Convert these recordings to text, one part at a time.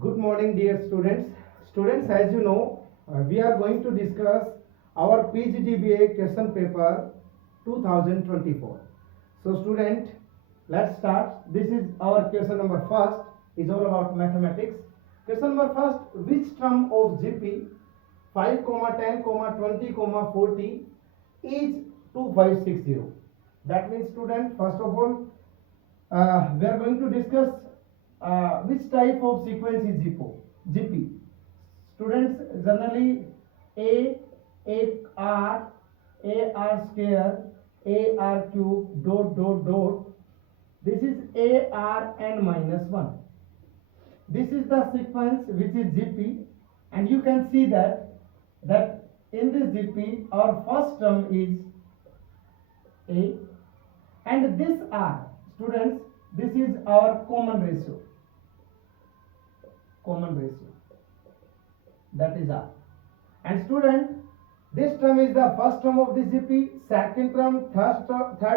Good morning, dear students. Students, as you know, we are going to discuss our PGDBA question paper 2024. So, student, let's start. This is our question number first. Is all about mathematics. Question number first: which term of GP 5, 10, 20, 40 is 2560? That means, student, first of all, we are going to discuss which type of sequence is GP. Students, generally A R square, AR cube, dot dot dot. This is ARn minus 1. This is the sequence which is GP, and you can see that in this GP our first term is A, and this R, students, this is our common ratio, that is R. And student, this term is the first term of this GP, second term, third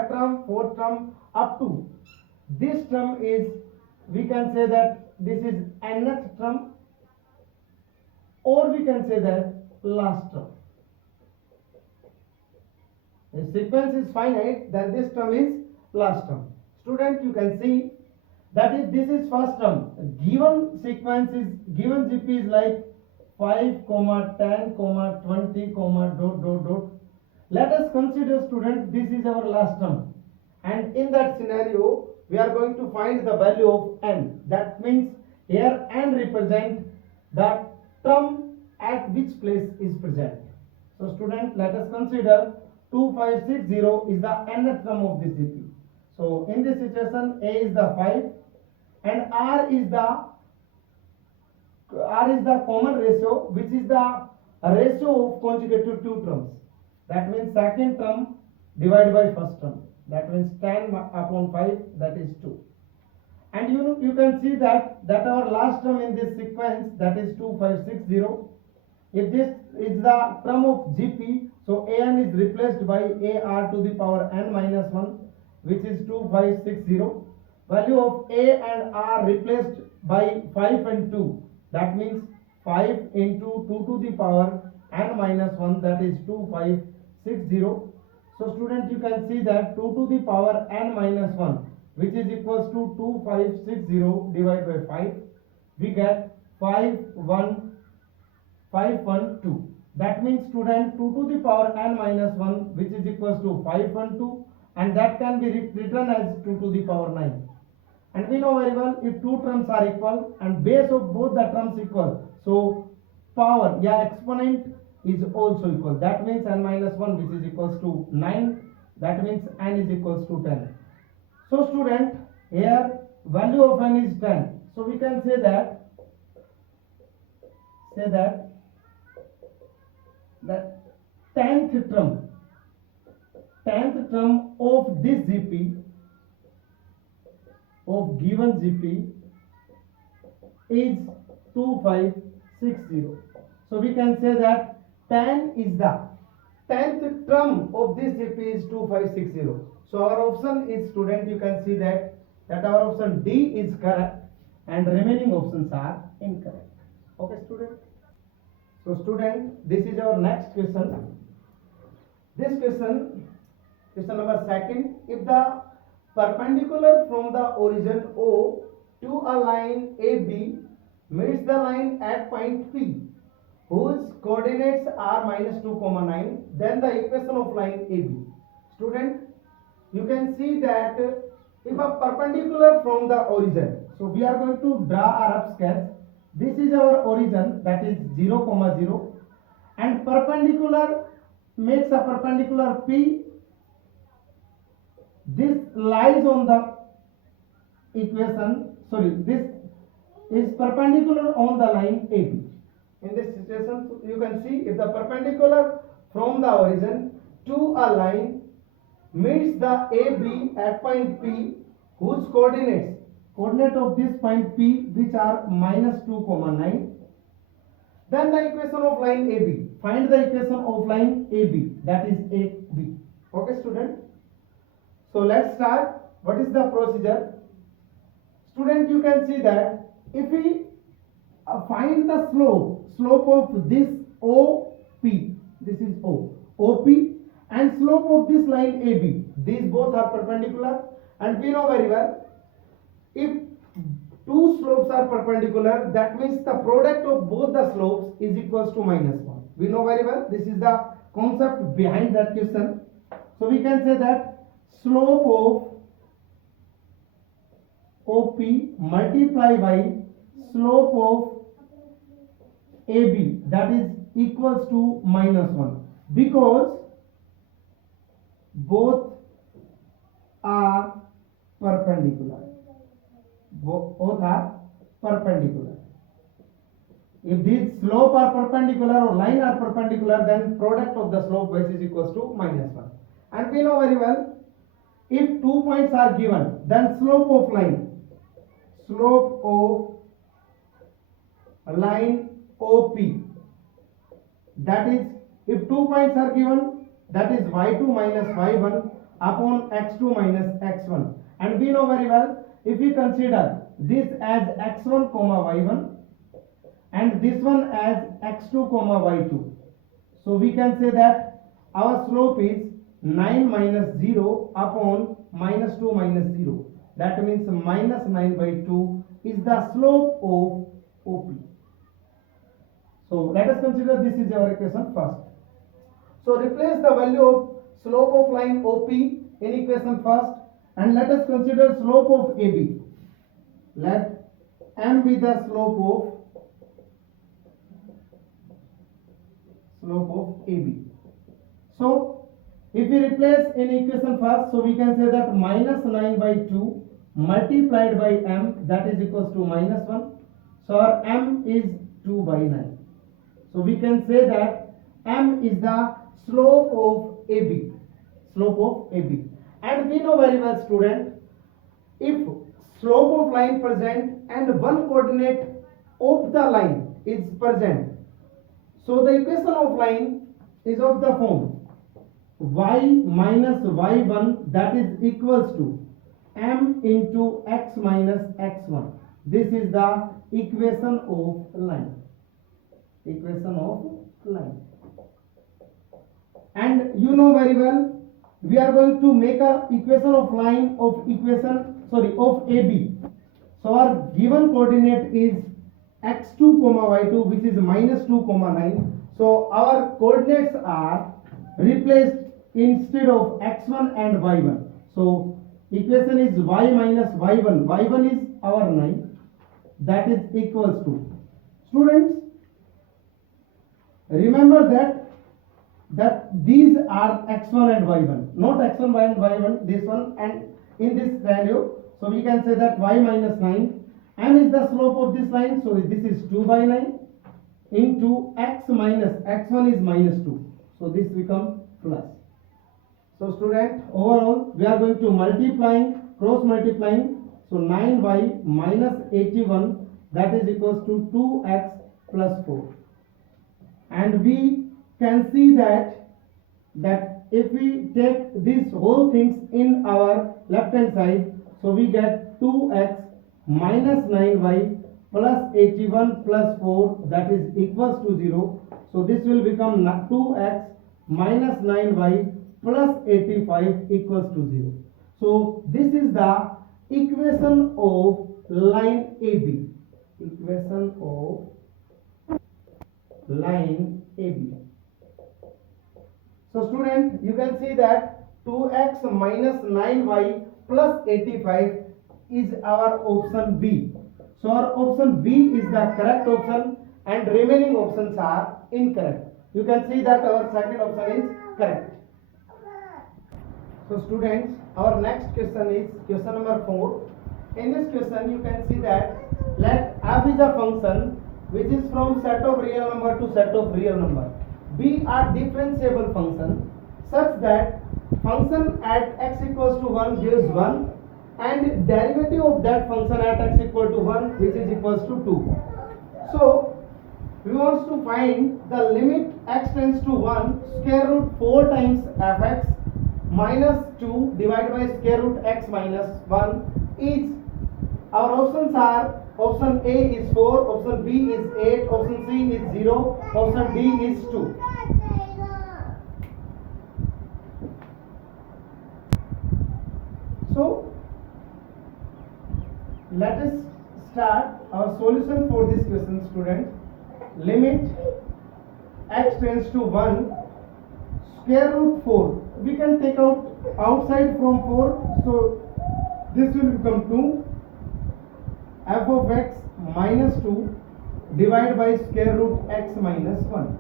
term, fourth term, up to this term is, we can say that this is nth term, or we can say that last term. The sequence is finite, then this term is last term. Student, you can see that if this is first term, given sequence is, given GP is like 5, 10, 20, dot dot dot. Let us consider, student, this is our last term, and in that scenario we are going to find the value of n. That means here n represent the term at which place is present. So, student, let us consider 2560 is the nth term of this GP. So, in this situation, A is the 5 and R is the common ratio, which is the ratio of conjugative two terms. That means second term divided by first term. That means 10 upon 5, that is 2. And you can see that our last term in this sequence, that is 2560. If this is the term of GP, so an is replaced by AR to the power n minus 1, which is 2560. Value of A and R replaced by 5 and 2. That means 5 into 2 to the power n minus 1, that is 2560. So, student, you can see that 2 to the power n minus 1, which is equals to 2560 divided by 5. We get 512. That means, student, 2 to the power n minus 1, which is equals to 512, and that can be written as 2 to the power 9. And we know very well, if two terms are equal and base of both the terms equal, so power, exponent is also equal. That means n minus 1, which is equals to 9. That means n is equals to 10. So, student, here value of n is 10. So, we can say that the 10th term of this GP, of given GP, is 2560. So, we can say that 10 is the 10th term of this GP is 2560. So, our option is, student, you can see that our option D is correct and remaining options are incorrect. Okay, student. So, student, this is our next question. This question number second: if the perpendicular from the origin O to a line AB meets the line at point P, whose coordinates are minus 2, 9, then the equation of line AB. Student, you can see that if a perpendicular from the origin, so we are going to draw a rough sketch. This is our origin, that is 0, 0, and perpendicular makes a perpendicular P. This lies on the equation, this is perpendicular on the line AB. In this situation, you can see if the perpendicular from the origin to a line meets the AB at point P, whose coordinate of this point P, which are minus 2, 9, then the equation of line AB. Find the equation of line AB, that is AB. Okay, student. So, let's start. What is the procedure? Student, you can see that if we find the slope of this OP, this is OP, and slope of this line AB. These both are perpendicular, and we know very well, if two slopes are perpendicular, that means the product of both the slopes is equals to -1. We know very well, this is the concept behind that question. So we can say that slope of OP multiplied by slope of AB, that is equals to -1, because both are perpendicular. Both are perpendicular. If these slope are perpendicular or line are perpendicular, then product of the slope is equals to -1. And we know very well, if 2 points are given, then slope of line OP, that is, if 2 points are given, that is y2 minus y1 upon x2 minus x1. And we know very well, if we consider this as x1 comma y1 and this one as x2 comma y2, so we can say that our slope is 9 minus 0 upon minus 2 minus 0. That means minus 9 by 2 is the slope of OP. So let us consider this is our equation first. So replace the value of slope of line OP in equation first, and let us consider slope of AB. Let M be the slope of AB. So if we replace in equation first, so we can say that minus 9 by 2 multiplied by M, that is equals to -1. So our M is 2 by 9. So we can say that M is the slope of AB. And we know very well, student, if slope of line present and one coordinate of the line is present, so the equation of line is of the form y minus y1, that is equals to M into x minus x1. This is the equation of line. And you know very well, we are going to make a equation of line of AB. So our given coordinate is x2 comma y2, which is -2 comma 9. So our coordinates are replaced instead of x1 and y1. So equation is y minus y1. Y1 is our 9, that is equals to, students, remember that these are x1 and y1, not x1 and y1, this one, and in this value, so we can say that y minus 9, M is the slope of this line, so this is 2 by 9 into x minus x1 is -2, so this becomes plus. So student, overall we are going to cross multiplying, so 9y minus 81, that is equals to 2x plus 4. And we can see that if we take these whole things in our left hand side, so we get 2x minus 9y plus 81 plus 4, that is equals to 0. So this will become 2x minus 9y plus 85 equals to 0. So this is the equation of line AB. So student, you can see that 2x minus 9y plus 85 is our option B. So our option B is the correct option and remaining options are incorrect. You can see that our second option is correct. So students, our next question is question number 4. In this question you can see that let f is a function which is from set of real number to set of real number. B are differentiable function such that function at x equals to 1 gives 1 and derivative of that function at x equal to 1, which is equals to 2. So we want to find the limit x tends to 1 square root 4 times fx minus 2 divided by square root x minus 1 is, our options are Option A is 4, option B is 8, option C is 0, option D is 2. So let us start our solution for this question, student. Limit x tends to 1, square root 4. We can take out outside from 4, so this will become 2. F of x minus 2 divided by square root x minus 1.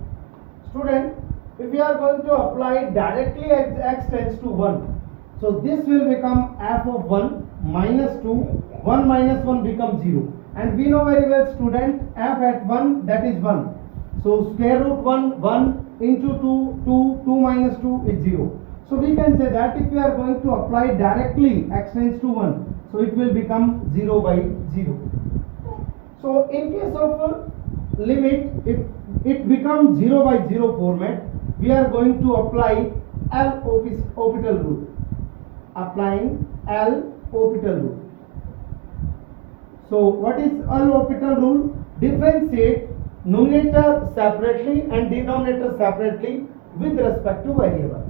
Student, if we are going to apply directly x tends to 1, so this will become f of 1 minus 2, 1 minus 1 becomes 0. And we know very well, student, f at 1, that is 1. So square root 1, 1 into 2, 2, 2 minus 2 is 0. So we can say that if we are going to apply directly x tends to 1, so it will become 0 by 0. So in case of limit, if it becomes 0 by 0 format, we are going to apply L'Hopital rule. Applying L'Hopital rule. So what is L'Hopital rule? Differentiate numerator separately and denominator separately with respect to variable.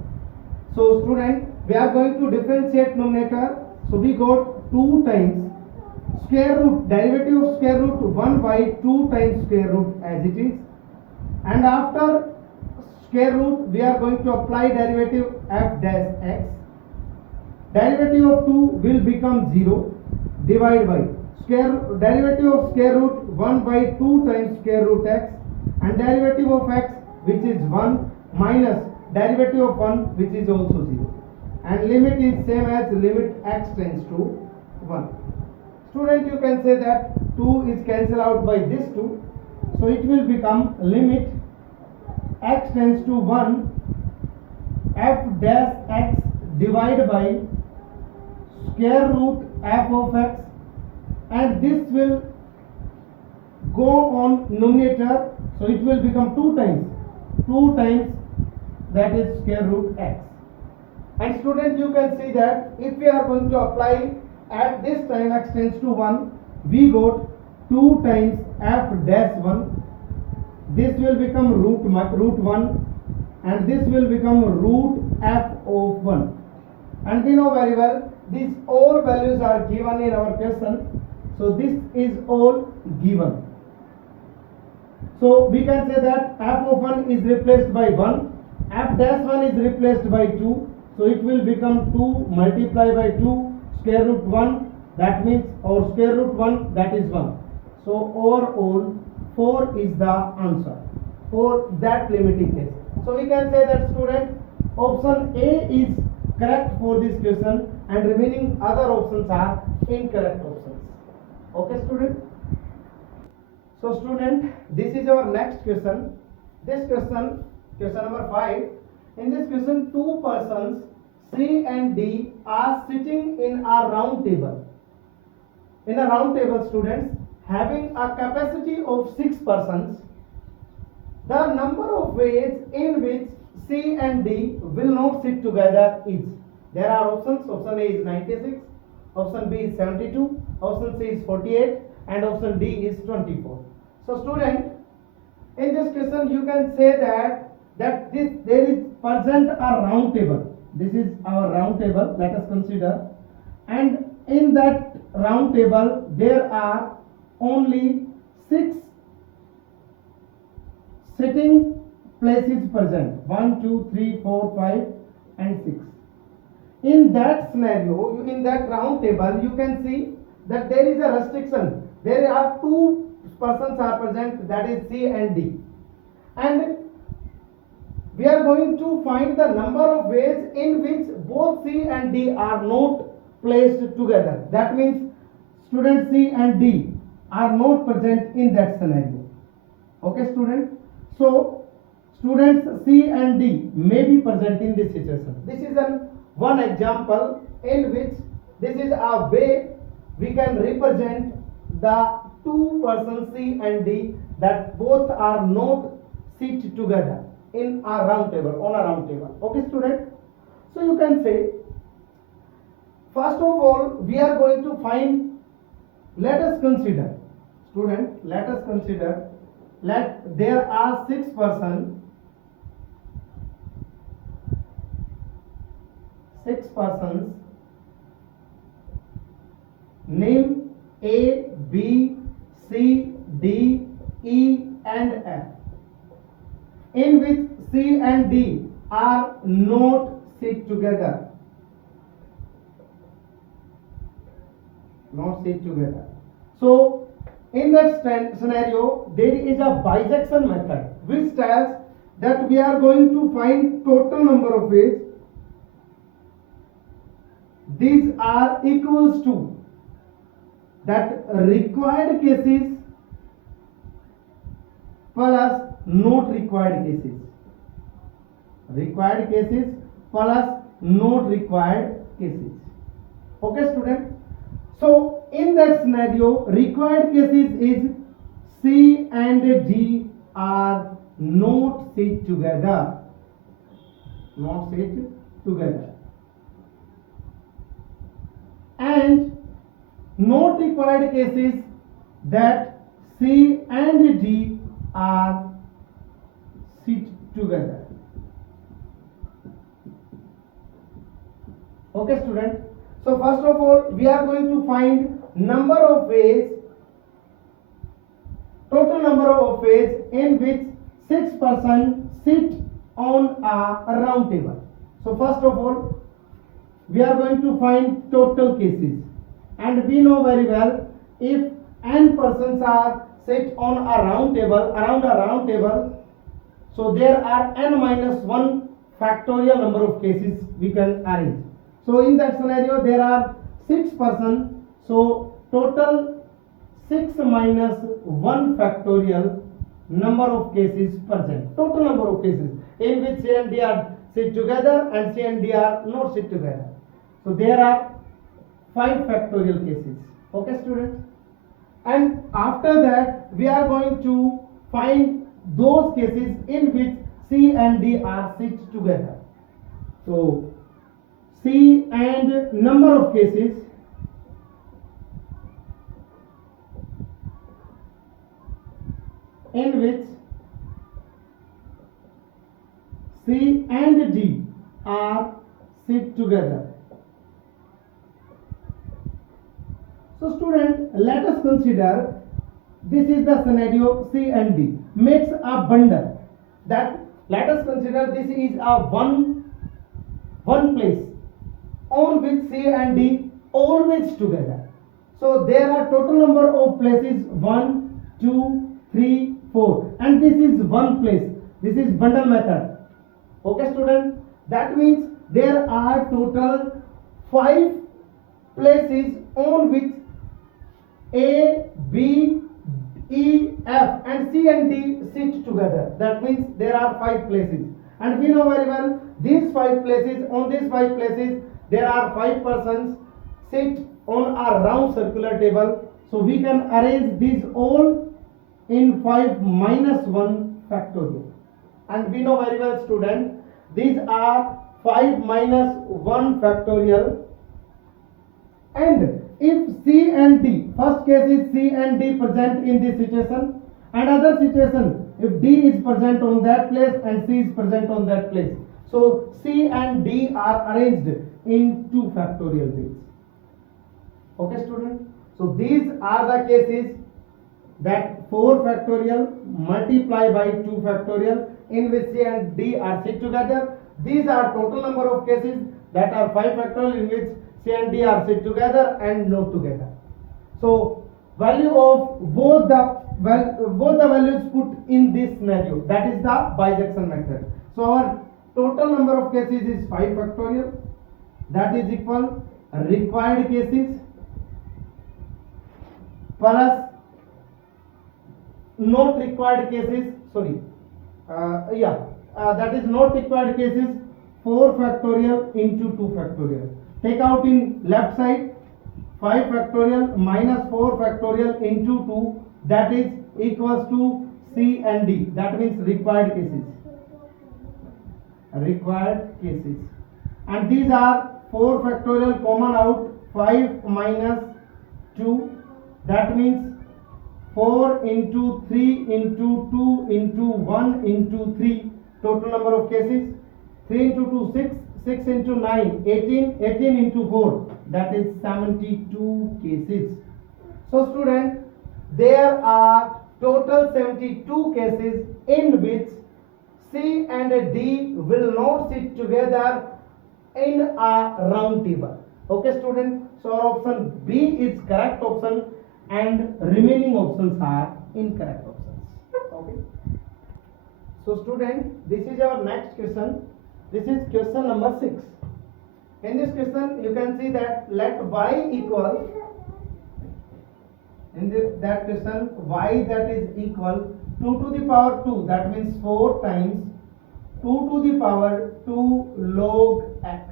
So student, we are going to differentiate numerator. So we got 2 times square root, derivative of square root 1 by 2 times square root as it is. And after square root, we are going to apply derivative f dash x. Derivative of 2 will become 0, divide by derivative of square root 1 by 2 times square root x, and derivative of x, which is 1, minus derivative of 1, which is also 0. And limit is same as limit x tends to 1. Student, you can say that 2 is cancelled out by this 2, so it will become limit x tends to 1, f dash x divided by square root f of x, and this will go on numerator, so it will become 2 times that is square root x. And student, you can see that if we are going to apply at this time x tends to 1, we got 2 times f dash 1, this will become root 1, and this will become root f of 1. And we know very well, these all values are given in our question, so this is all given. So we can say that f of 1 is replaced by 1, f dash 1 is replaced by 2, so it will become 2 multiplied by 2 square root 1, that means, or square root 1, that is 1. So overall 4 is the answer for that limiting case. So we can say that, student, option A is correct for this question and remaining other options are incorrect options. Okay, student? So student, this is our next question. This question number 5. In this question, 2 persons C and D are sitting in a round table. In a round table, students, having a capacity of 6 persons, the number of ways in which C and D will not sit together is. There are options. Option A is 96, option B is 72, option C is 48, and option D is 24. So student, in this question you can say that there is present a round table. This is our round table, let us consider, and in that round table there are only 6 sitting places present, 1, 2, 3, 4, 5 and 6. In that scenario, in that round table, you can see that there is a restriction. There are 2 persons are present, that is C and D, and we are going to find the number of ways in which both C and D are not placed together. That means student C and D are not present in that scenario. Okay, student? So students C and D may be present in this situation. This is one example in which this is a way we can represent the 2 persons C and D that both are not sit together in a round table, on a round table. Okay, student? So you can say, first of all, we are going to find, let us consider Student, let us consider, let there are 6 persons, name A, B, C, D, E and F, in which C and D are not sit together. Not sit together. So in that scenario, there is a bijection method which tells that we are going to find total number of ways. These are equals to that required cases plus not required cases. Required cases plus not required cases. Okay, student. So in that scenario, required cases is C and D are not sit together. Not sit together. And not required cases that C and D are sit together. Okay, student. So first of all, we are going to find number of ways, total number of ways in which 6 persons sit on a round table. So first of all, we are going to find total cases, and we know very well, if n persons are sit on a round table, around a round table, so there are n minus 1 factorial number of cases we can arrange. So in that scenario, there are 6 persons, so total 6 minus 1 factorial number of cases present. Total number of cases in which C and D are sit together and C and D are not sit together. So there are 5 factorial cases. Okay, students? And after that, we are going to find those cases in which C and D are sit together. So C and number of cases in which C and D are sit together. So student, let us consider, this is the scenario C and D makes a bundle. That let us consider this is a one place on which C and D always together. So there are total number of places 1, 2, 3, 4, and this is one place. This is bundle method. Okay, student. That means there are total 5 places on which A, B, E, F and C and D sit together. That means there are 5 places, and we know very well these 5 places, on these 5 places there are 5 persons sit on a round circular table. So we can arrange these all in 5 minus 1 factorial, and we know very well, student, these are 5 minus 1 factorial. And if C and D, first case is C and D present in this situation, and other situation if D is present on that place and C is present on that place, so C and D are arranged in 2 factorial ways. Okay, student. So these are the cases that 4 factorial multiply by 2 factorial in which C and D are sit together. These are total number of cases that are 5 factorial in which C and D are sit together and not together. So value of both the values put in this scenario, that is the bijection method. So our total number of cases is 5 factorial, that is equal required cases plus not required cases, that is not required cases 4 factorial into 2 factorial. Take out in left side 5 factorial minus 4 factorial into 2, that is equals to C and D, that means required cases. Required cases, and these are 4 factorial common out, 5 minus 2, that means 4 into 3 into 2 into 1 into 3. Total number of cases 3 into 2 6, 6 into 9 18, 18 into 4, that is 72 cases. So student, there are total 72 cases in which C and D will not sit together in a round table. Okay student, so our option B is correct option and remaining options are incorrect options. Okay, so student, this is our next question. This is question number 6. In this question you can see that let y equal, in that question y that is equal 2 to the power 2, that means 4 times 2 to the power 2 log x,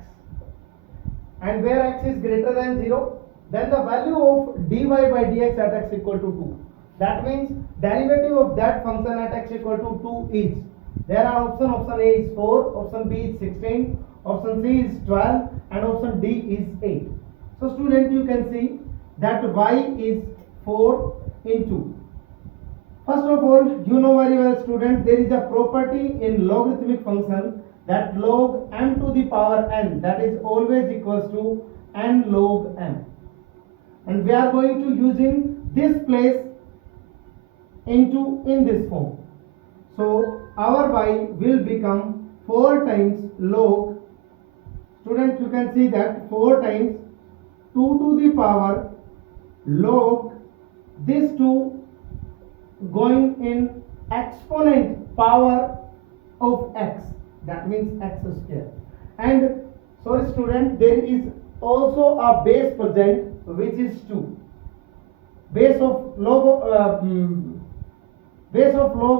and where x is greater than 0, then the value of dy by dx at x equal to 2. That means derivative of that function at x equal to 2 is, there are option A is 4, option B is 16, option C is 12, and option D is 8. So student, you can see that y is 4 into, first of all, you know very well student, there is a property in logarithmic function that log m to the power n, that is always equals to n log m, and we are going to using this place into in this form. So our y will become 4 times log, student, you can see that 4 times 2 to the power log this 2 going in exponent power of x, that means x square. And sorry student, there is also a base present which is 2. Base of log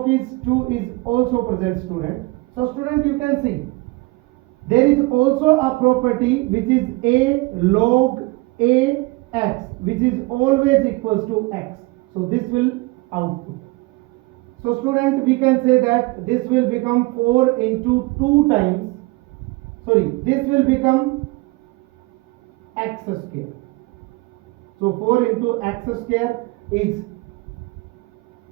is 2 is also present student. So student, you can see there is also a property which is a log a x, which is always equals to x. So this will output. So student, we can say that this will become 4 into 2 times, sorry, this will become x square. So 4 into x square is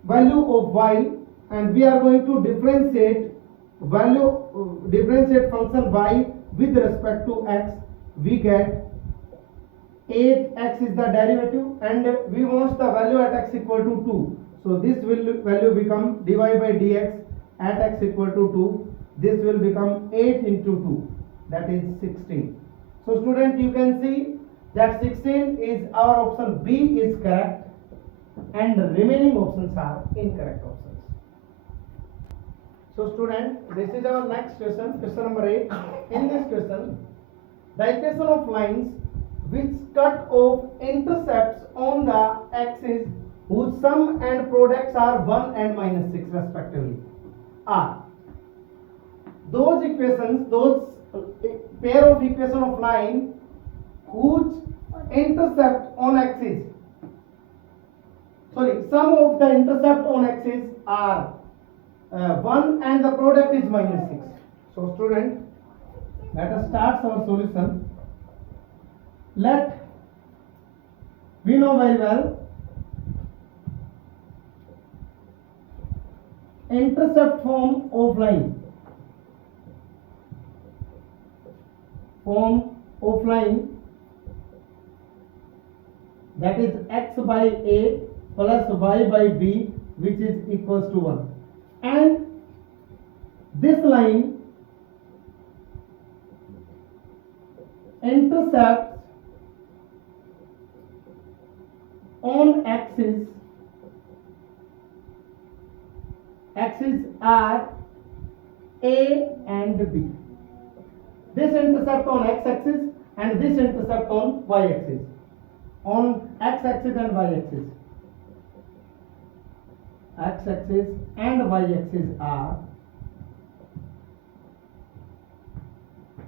value of y, and we are going to differentiate function y with respect to x. We get 8x is the derivative, and we want the value at x equal to 2. So this will value become dy by dx at x equal to 2. This will become 8 into 2, that is 16. So student, you can see that 16 is our option B is correct, and the remaining options are incorrect options. So student, this is our next question, question number 8. In this question, the equation of lines which cut off intercepts on the axis whose sum and products are 1 and minus 6 respectively are those equations, those pair of equation of line whose intercept on axis, sorry, sum of the intercept on axis are 1 and the product is minus 6. So student, let us start our solution. We know very well intercept form of line, that is x by a plus y by b, which is equals to 1, and this line intercepts on axis are a and b. This intercept on x-axis and this intercept on y-axis. On x-axis and y-axis. X-axis and y-axis are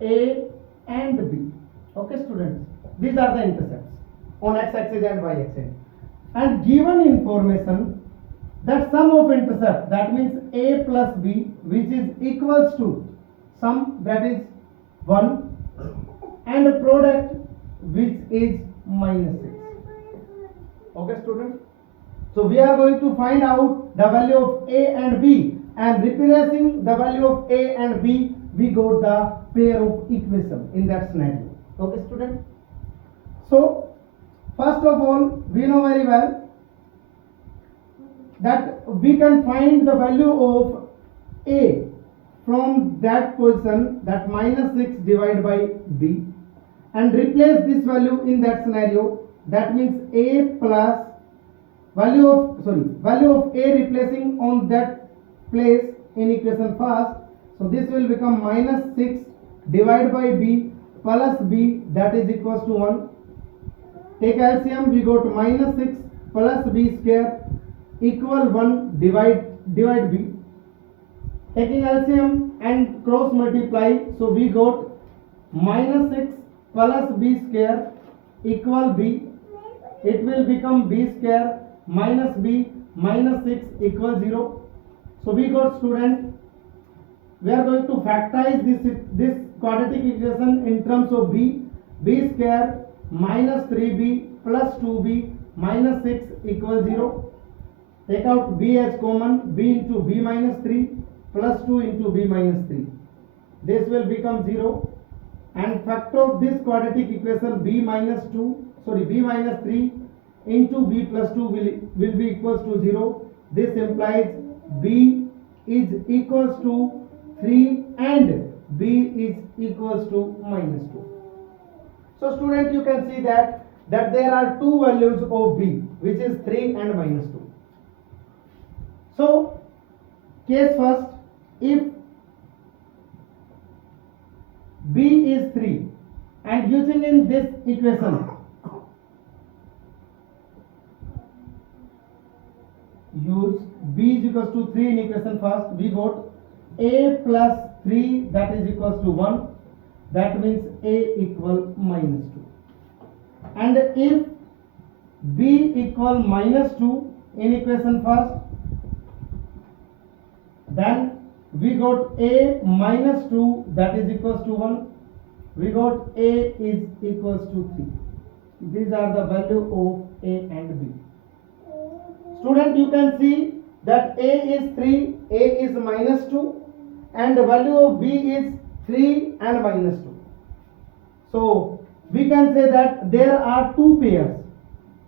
a and b. Okay students, these are the intercepts on x-axis and y-axis. And given information that sum of intercept, that means a plus b, which is equals to sum, that is 1, and a product which is minus 6. Okay student, So we are going to find out the value of A and B, and replacing the value of A and B, we got the pair of equation in that scenario. Okay, student. So first of all, we know very well that we can find the value of A from that position, that minus 6 divided by B, and replace this value in that scenario. That means A plus value of A replacing on that place in equation first. So this will become minus 6 divided by B plus B, that is equals to 1. Take LCM, we got minus 6 plus B square equal 1 divide B. Taking LCM and cross multiply, so we got minus 6 plus B square equal B. It will become B square minus B minus 6 equal 0. So we got, student, we are going to factorize this quadratic equation in terms of B square minus 3B plus 2B minus 6 equal 0. Take out B as common, B into B minus 3 plus 2 into B minus 3. This will become 0. And factor of this quadratic equation B minus 3 into B plus 2 will be equals to 0. This implies B is equals to 3 and B is equals to minus 2. So student, you can see that there are two values of B, which is 3 and minus 2. So case first, if B is 3 and using in this equation, use B is equals to 3 in equation first, we got A plus 3, that is equals to 1, that means A equal minus 2. And if B equal minus 2 in equation first, then we got A minus 2, that is equals to 1, we got A is equals to 3. These are the value of A and B. Student, you can see that A is 3, A is minus 2, and the value of B is 3 and minus 2. So we can say that there are two pairs.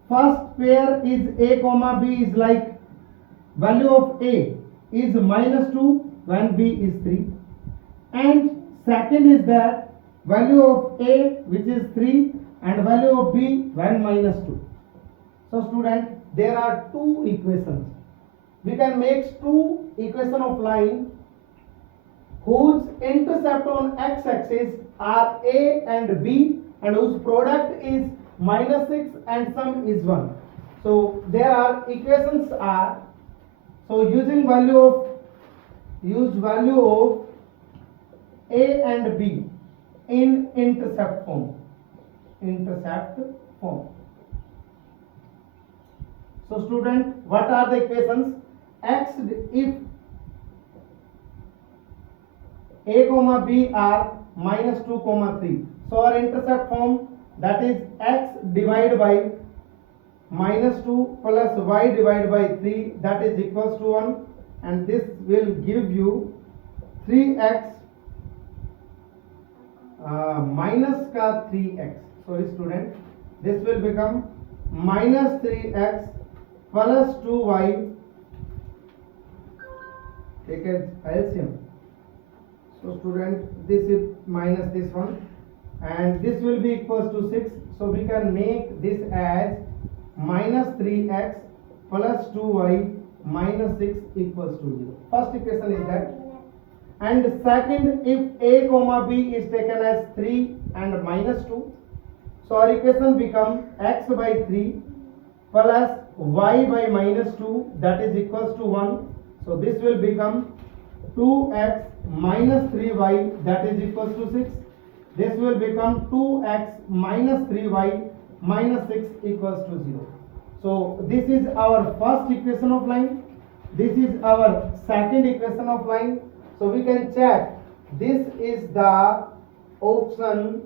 First pair is A comma B is like value of A is minus 2 when B is 3, and second is that value of A which is 3 and value of B when minus 2. So student, there are two equations. We can make two equation of line whose intercept on x-axis are A and B and whose product is minus 6 and sum is 1. So there are equations are, so use value of A and B in intercept form. So student, what are the equations? If A comma B are minus 2 comma 3, so our intercept form, that is x divided by minus 2 plus y divided by 3, that is equals to 1, and this will give you 3x minus ka 3x. Sorry student, this will become minus 3x plus 2y. Take as LCM. So student, this is minus this one, and this will be equals to 6. So we can make this as minus 3x plus 2y minus 6 equals to 0. First equation is that. And second, if A comma B is taken as 3 and minus 2, so our equation becomes x by 3 plus y by minus 2, that is equals to 1. So this will become 2x minus 3y, that is equals to 6. This will become 2x minus 3y minus 6 equals to 0. So this is our first equation of line. This is our second equation of line. So we can check. This is the option.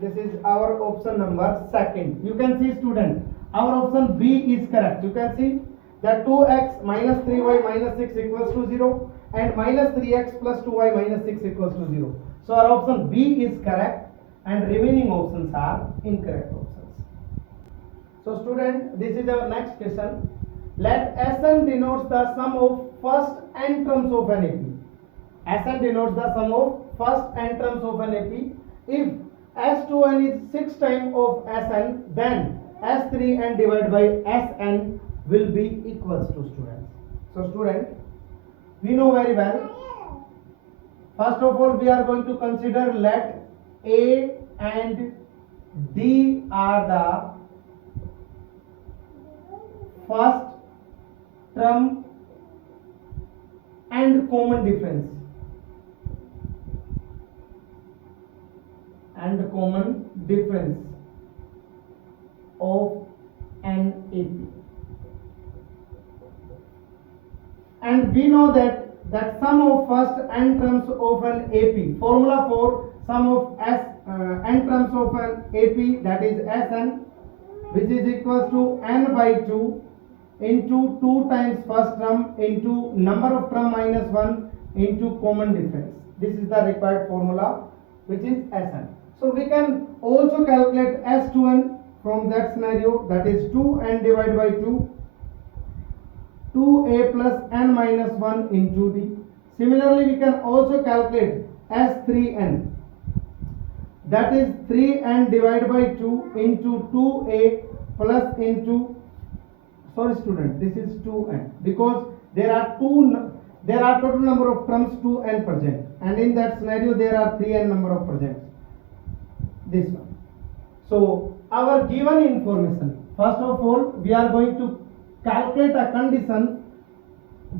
This is our option number second. You can see student, our option B is correct. You can see that 2x minus 3y minus 6 equals to 0 and minus 3x plus 2y minus 6 equals to 0. So our option B is correct and remaining options are incorrect options. So student, this is our next question. Let Sn denotes the sum of first n terms of an AP. Sn denotes the sum of first n terms of an AP. If S2n is 6 times of Sn, then S3n divided by Sn will be equals to students. So student, we know very well. First of all, we are going to consider let A and D are the first term and common difference of an AP. And we know that sum of first n terms of an AP, formula for sum of n terms of an AP, that is Sn, which is equals to n by 2 into 2 times first term into number of term minus 1 into common difference. This is the required formula, which is Sn. So we can also calculate S2n from that scenario, that is 2n divided by 2, 2a plus n minus 1 into d. Similarly, we can also calculate S3n, that is 3n divided by 2 into 2a plus into, sorry student, this is 2n, because there are total number of terms 2n present, and in that scenario there are 3n number of present. This one. So our given information, first of all, we are going to calculate a condition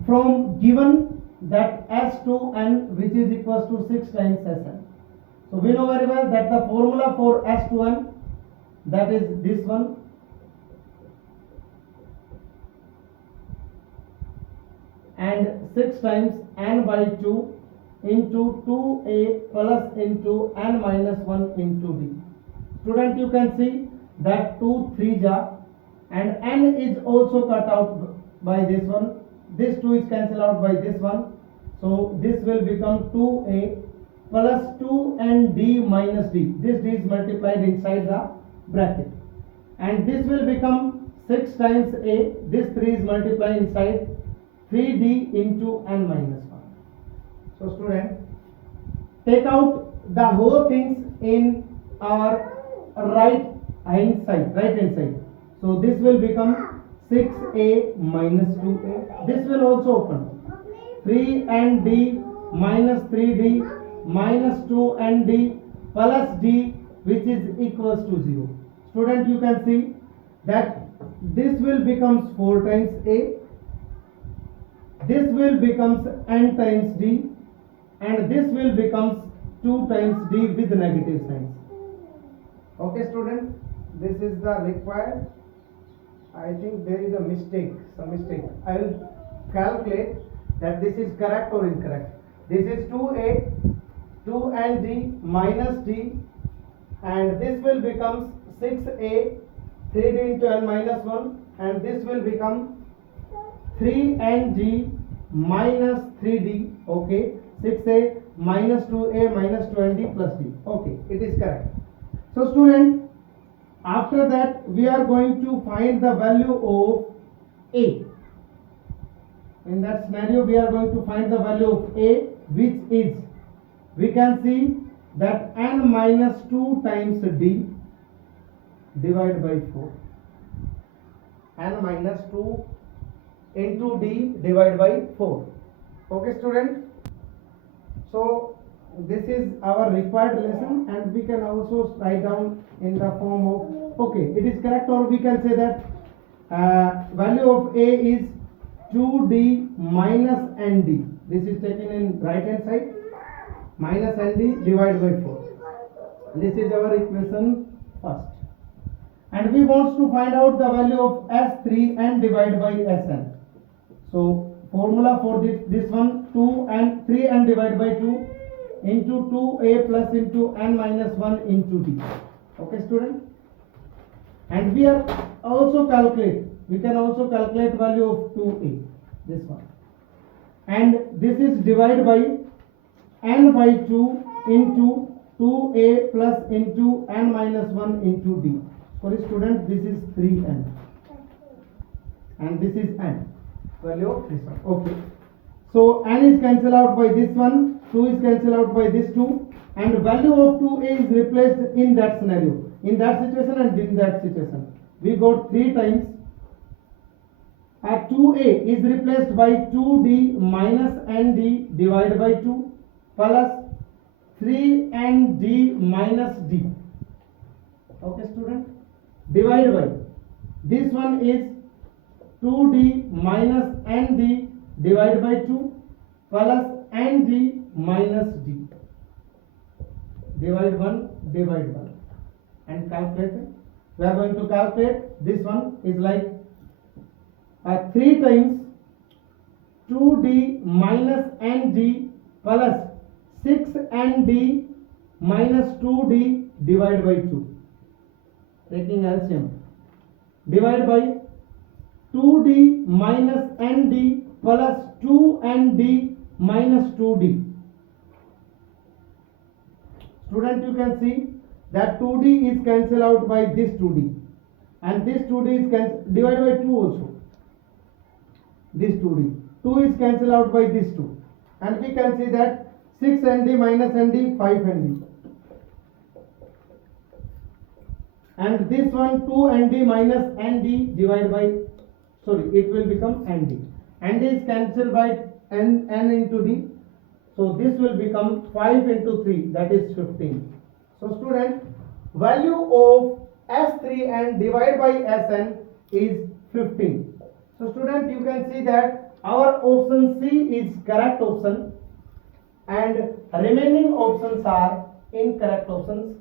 from given that S2n, which is equals to 6 times Sn. So we know very well that the formula for S2n, that is this one, and 6 times n by 2 into 2a plus into n minus 1 into d. Student, you can see that 2 3 ja, and n is also cut out by this one. This 2 is cancelled out by this one. So this will become 2a plus 2nd minus d. This d is multiplied inside the bracket. And this will become 6 times a. This 3 is multiplied inside 3d into n minus 1. So student, take out the whole things in our right hand side. So this will become 6a minus 2a. This will also open 3nd minus 3d minus 2nd plus d, which is equals to 0. Student, you can see that this will becomes 4 times a, this will becomes n times d, and this will becomes 2 times d with negative signs. Okay student, this is the required. I think there is a mistake, some mistake. I will calculate that this is correct or incorrect. This is 2a, 2nd minus d, and this will become 6a, 3d into n minus 1, and this will become 3nd minus 3d, okay, 6a minus 2a minus 2nd plus d. Okay, it is correct. So student, after that we are going to find the value of a. In that scenario we are going to find the value of a, which is, we can see that n minus 2 times d divided by 4. N minus 2 into d divided by 4. Okay student, so this is our required lesson, and we can also write down in the form of, okay, it is correct, or we can say that value of a is 2d minus nd. This is taken in right hand side, minus nd divided by 4. This is our equation first, and we want to find out the value of S3n divided by Sn. So formula for this one, 2 and 3n divided by 2 into 2a plus into n minus 1 into d. Okay student, And we are also calculate, we can also calculate value of 2a, this one. And this is divided by n by 2 into 2a plus into n minus 1 into d. For a student, this is 3n. And this is n, value of this one. Okay. So n is cancelled out by this one, 2 is cancelled out by this 2, and value of 2a is replaced in that scenario, in that situation and in that situation. We got 3 times 2a is replaced by 2d minus nd divided by 2 plus 3nd minus d. Okay student, divided by this one is 2d minus nd divided by 2 plus nd minus d. Divide 1, divide 1 and calculate it. We are going to calculate. This one is like 3 times 2d minus nd plus 6nd minus 2d divided by 2. Taking LCM. Divide by 2d minus nd plus 2nd minus 2d. Student, you can see that 2d is cancelled out by this 2d, and this 2d is divided by 2 also. This 2d, 2 is cancelled out by this 2, and we can see that 6nd minus nd 5nd, and this one 2nd minus nd divided by, sorry, it will become nd. Nd is cancelled by n into d. So this will become 5 into 3, that is 15. So student, value of S3n divided by Sn is 15. So student, you can see that our option C is correct option and remaining options are incorrect options,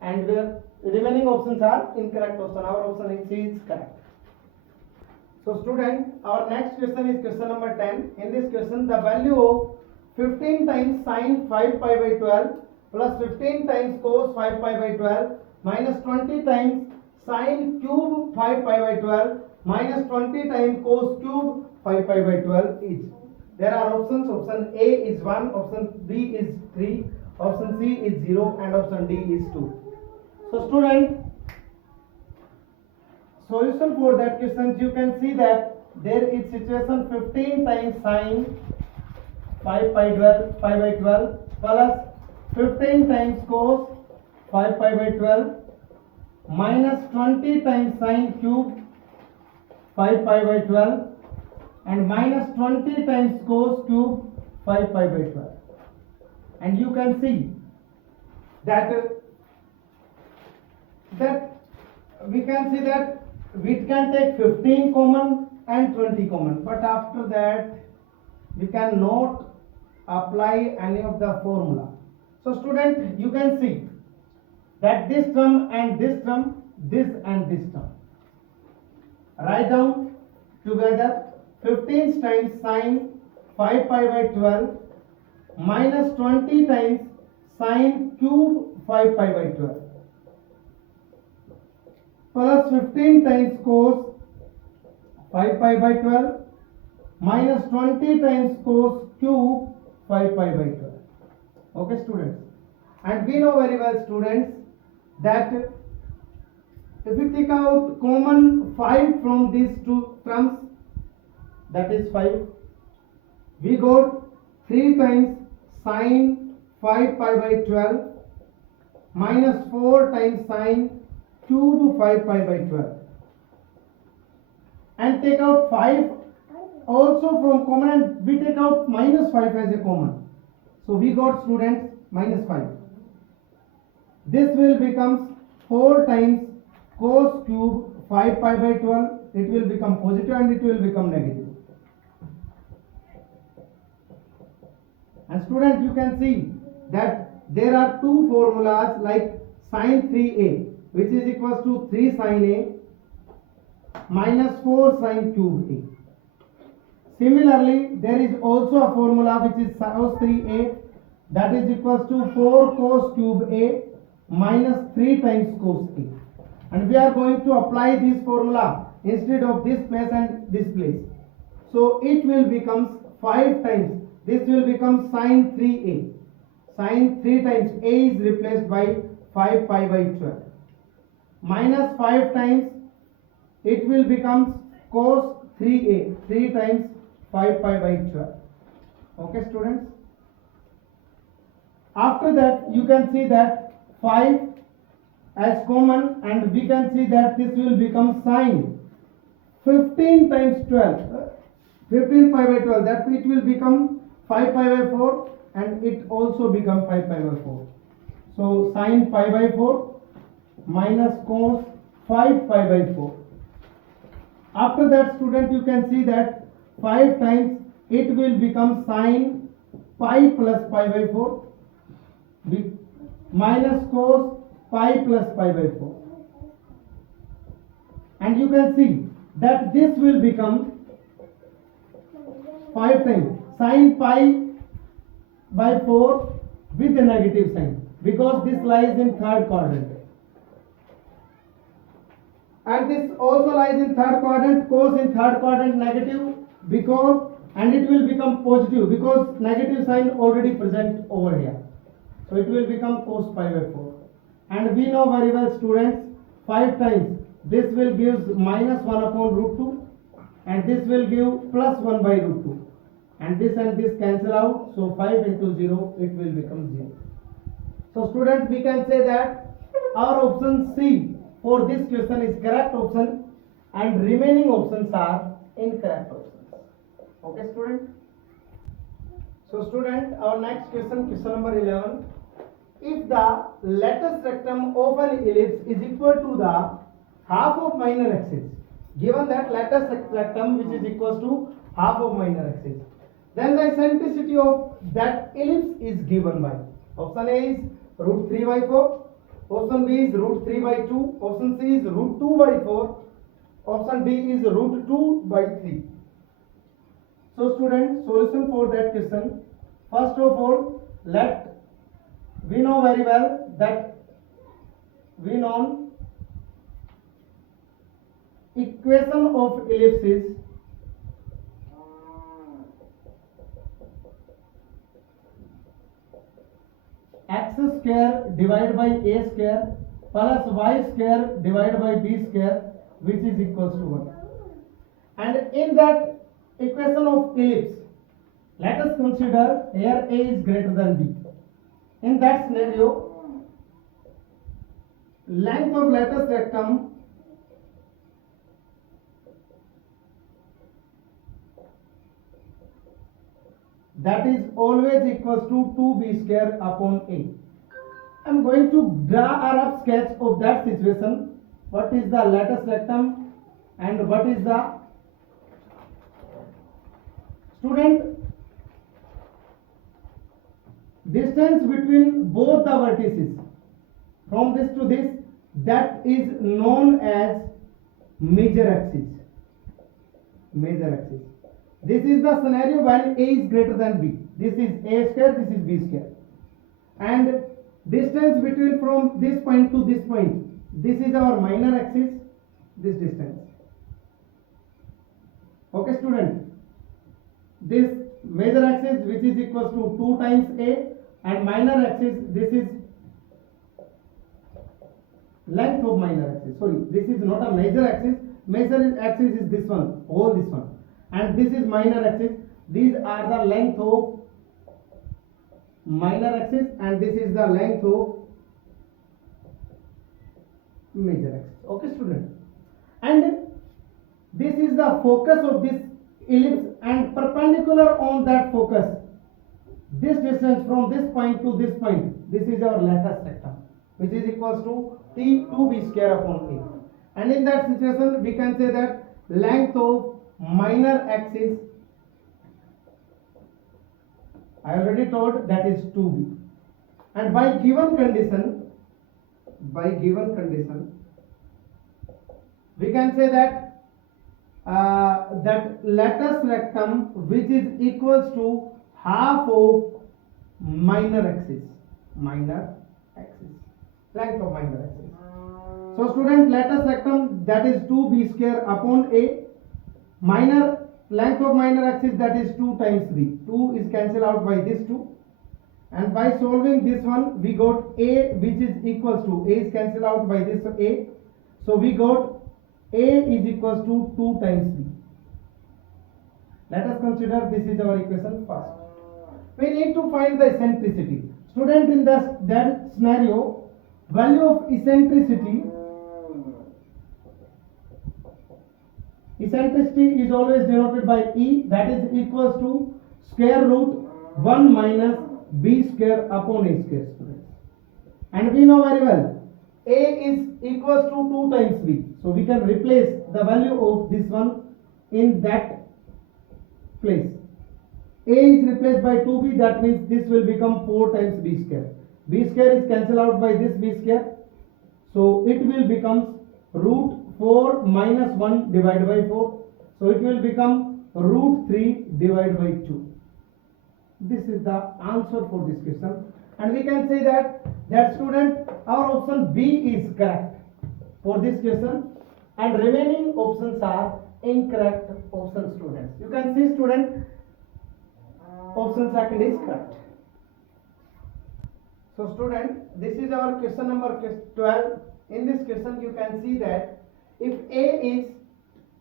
and where remaining options are incorrect option, our option C is correct. So student, our next question is question number 10. In this question, the value of 15 times sine 5 pi by 12 plus 15 times cos 5 pi by 12 minus 20 times sine cube 5 pi by 12 minus 20 times cos cube 5 pi by 12 is. There are options. Option A is 1, option B is 3, option C is 0, and option D is 2. So student, solution for that question, you can see that there is situation 15 times sine 5 by 12 plus 15 times cos 5 pi by 12 minus 20 times sine cube 5 pi by 12 and minus 20 times cos cube 5 pi by 12. And you can see that we can see that we can take 15 common and 20 common, but after that we cannot apply any of the formula. So student, you can see that this term and this term, this and this term, write down together 15 times sine 5 pi by 12 minus 20 times sine cube 5 pi by 12 plus 15 times cos 5 pi by 12 minus 20 times cos cube 5 pi by 12. Okay students, and we know very well students that if we take out common 5 from these two terms, that is 5, we got 3 times sine 5 pi by 12 minus 4 times sine cube 5 pi by 12, and take out 5 also from common, and we take out minus 5 as a common. So we got students minus 5. This will become 4 times cos cube 5 pi by 12. It will become positive and it will become negative. And student, you can see that there are two formulas like sine 3a, which is equals to 3 sine a minus 4 sine cube a. Similarly, there is also a formula which is cos 3a, that is equals to 4 cos cube a minus 3 times cos a. and we are going to apply this formula instead of this place and this place. So it will become 5 times, this will become sin 3a. Sin 3 times a is replaced by 5 pi by 12 minus 5 times it will become cos 3a, 3 times 5 pi by 12. Okay students, after that you can see that 5 as common, and we can see that this will become sin 15 times 12, 15 pi by 12, that it will become 5 pi by 4, and it also become 5 pi by 4. So sin pi by 4 minus cos 5 pi by 4. After that student, you can see that 5 times it will become sin pi plus pi by 4 minus cos pi plus pi by 4, and you can see that this will become 5 times sin pi by 4 with a negative sign, because this lies in third quadrant, and this also lies in third quadrant. Cos in third quadrant negative, because, and it will become positive because negative sign already present over here, so it will become cos pi by 4. And we know very well students, 5 times this will give minus 1 upon root 2, and this will give plus 1 by root 2, and this cancel out, so 5 into 0 it will become 0. So students, we can say that our option C for this question is correct option, and remaining options are incorrect options. Okay student. So student, our next question, question number 11. If the lattice rectum of an ellipse is equal to the half of minor axis, given that lattice rectum which is equal to half of minor axis, then the eccentricity of that ellipse is given by, option A is root 3 by 4, option B is root 3 by 2, option C is root 2 by 4, option D is root 2 by 3. So student, solution for that question, first of all, we know very well that we know equation of ellipse is x square divided by a square plus y square divided by b square, which is equals to 1. And in that equation of ellipse, let us consider here a is greater than b. In that scenario, length of lattice rectum that is always equals to 2b square upon a. I am going to draw a rough sketch of that situation. What is the lattice rectum and what is the student distance between both the vertices from this to this, that is known as major axis. Major axis. This is the scenario when a is greater than b. This is a square, this is b square, and distance between from this point to this point, this is our minor axis, this distance. Okay student, this major axis which is equals to 2 times a, and minor axis, this is length of minor axis. Sorry, this is not a major axis. Major axis is this one, all this one, and this is minor axis. These are the length of minor axis, and this is the length of major axis. Okay student, and this is the focus of this ellipse, and perpendicular on that focus, this distance from this point to this point, this is our lattice rectum, which is equals to T2b square upon a. And in that situation, we can say that length of minor axis, I already told, that is 2b. And by given condition, we can say that that lattice rectum which is equals to half of minor axis, length of minor axis. So student, let us rectum that is 2b square upon a minor length of minor axis, that is 2 times b. 2 is cancelled out by this 2, and by solving this one we got a which is equals to, a is cancelled out by this a, so we got a is equals to 2 times b. Let us consider this is our equation first. We need to find the eccentricity. Student, in that scenario, value of eccentricity is always denoted by e, that is equals to square root 1 minus b square upon a square, students. And we know very well a is equals to 2 times b, so we can replace the value of this one in that place. A is replaced by 2b, that means this will become 4 times b square. B square is cancelled out by this b square, so it will become root 4 minus 1 divided by 4, so it will become root 3 divided by 2. This is the answer for this question, and we can say that student, our option B is correct for this question, and remaining options are incorrect option, students. You can see, student, option second is correct. So student, this is our question number 12. In this question you can see that if A is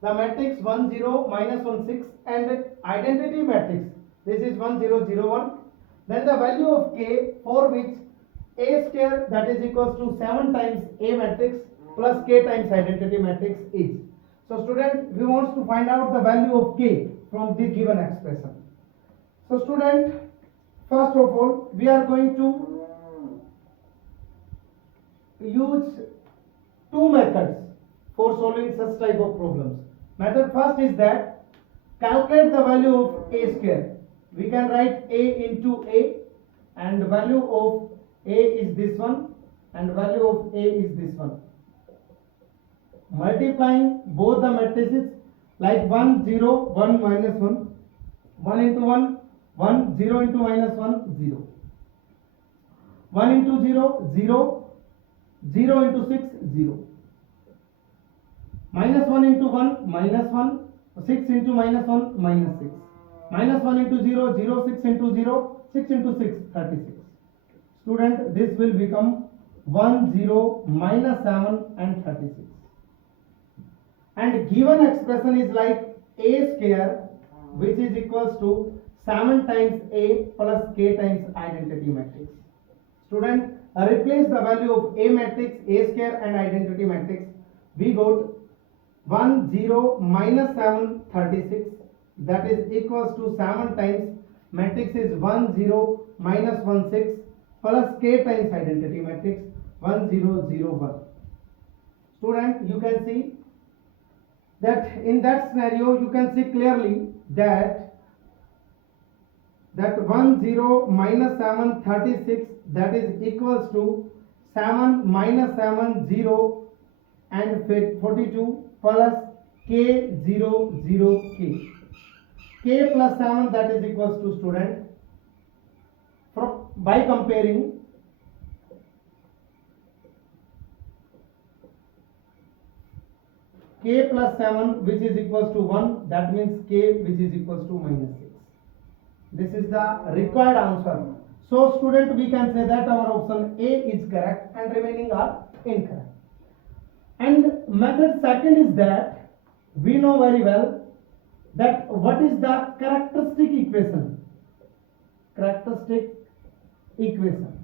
the matrix 1 0 minus 1 6 and identity matrix, this is 1 0 0 1, then the value of k for which A square, that is equals to 7 times A matrix plus k times identity matrix is. So student, we want to find out the value of k from the given expression. So student, first of all we are going to use two methods for solving such type of problems. Method first is that calculate the value of a square. We can write a into a, and the value of a is this one and value of a is this one. Multiplying both the matrices like 1 0 1 minus 1, 1 into 1 1, 0 into minus 1 0, 1 into 0 0, 0 into 6 0, minus 1 into 1 minus 1, 6 into minus 1 minus 6, minus 1 into 0 0, 6 into 0, 6 into 6 36. Student, this will become 1 0 minus 7 and 36. And given expression is like a square, which is equals to 7 times a plus k times identity matrix. Student, replace the value of a matrix, a square and identity matrix. We got 1 0 minus 7 36, that is equals to 7 times matrix is 1 0 minus 1 6 plus k times identity matrix 1 0 0 1. Student, you can see that in that scenario you can see clearly that 1 0 minus 7 36, that is equals to 7 minus 7 0 and 42 plus k 0 0 k plus 7, that is equals to, student, by comparing k plus 7 which is equals to 1, that means k which is equals to minus 6. This is the required answer. So student, we can say that our option A is correct and remaining are incorrect. And method second is that we know very well that what is the characteristic equation. Characteristic equation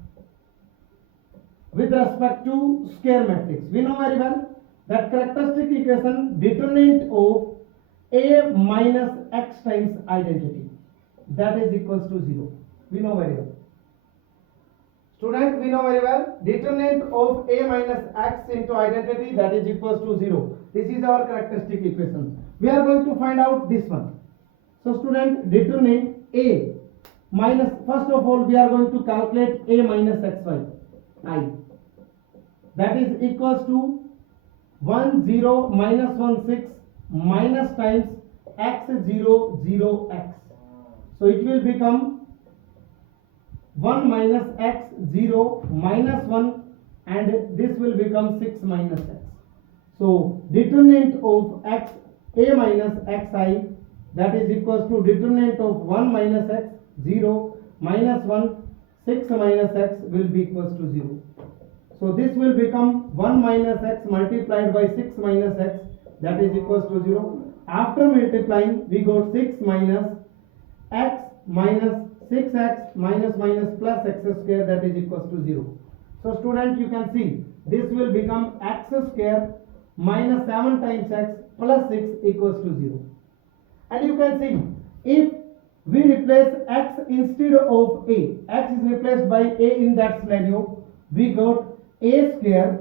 with respect to square matrix. We know very well that characteristic equation determinant of a minus x times identity, that is equals to 0. We know very well. Student, we know very well determinant of a minus x into identity, that is equals to 0. This is our characteristic equation. We are going to find out this one. So student, determinant a minus, first of all we are going to calculate a minus xy I, that is equals to 1 0 minus 1 6 minus times x 0 0 x. So it will become 1 minus x 0 minus 1 and this will become 6 minus x. So determinant of x a minus xi, that is equals to determinant of 1 minus x 0 minus 1 6 minus x will be equals to 0. So this will become 1 minus x multiplied by 6 minus x, that is equals to 0. After multiplying we got 6 minus x minus 6x minus minus plus x square, that is equals to 0. So student, you can see this will become x square minus 7 times x plus 6 equals to 0. And you can see if we replace x instead of a, x is replaced by a in that scenario, we got a square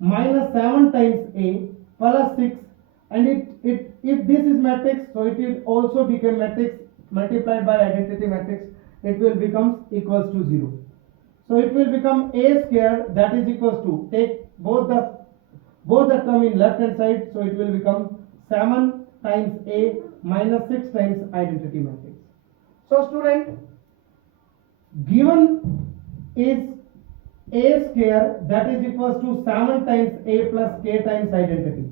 minus 7 times a plus 6, and it if this is matrix, so it will also become matrix multiplied by identity matrix, it will become equals to 0. So it will become a square, that is equals to, take both the term in left hand side, so it will become 7 times a minus 6 times identity matrix. So student, given is a square, that is equals to 7 times a plus k times identity,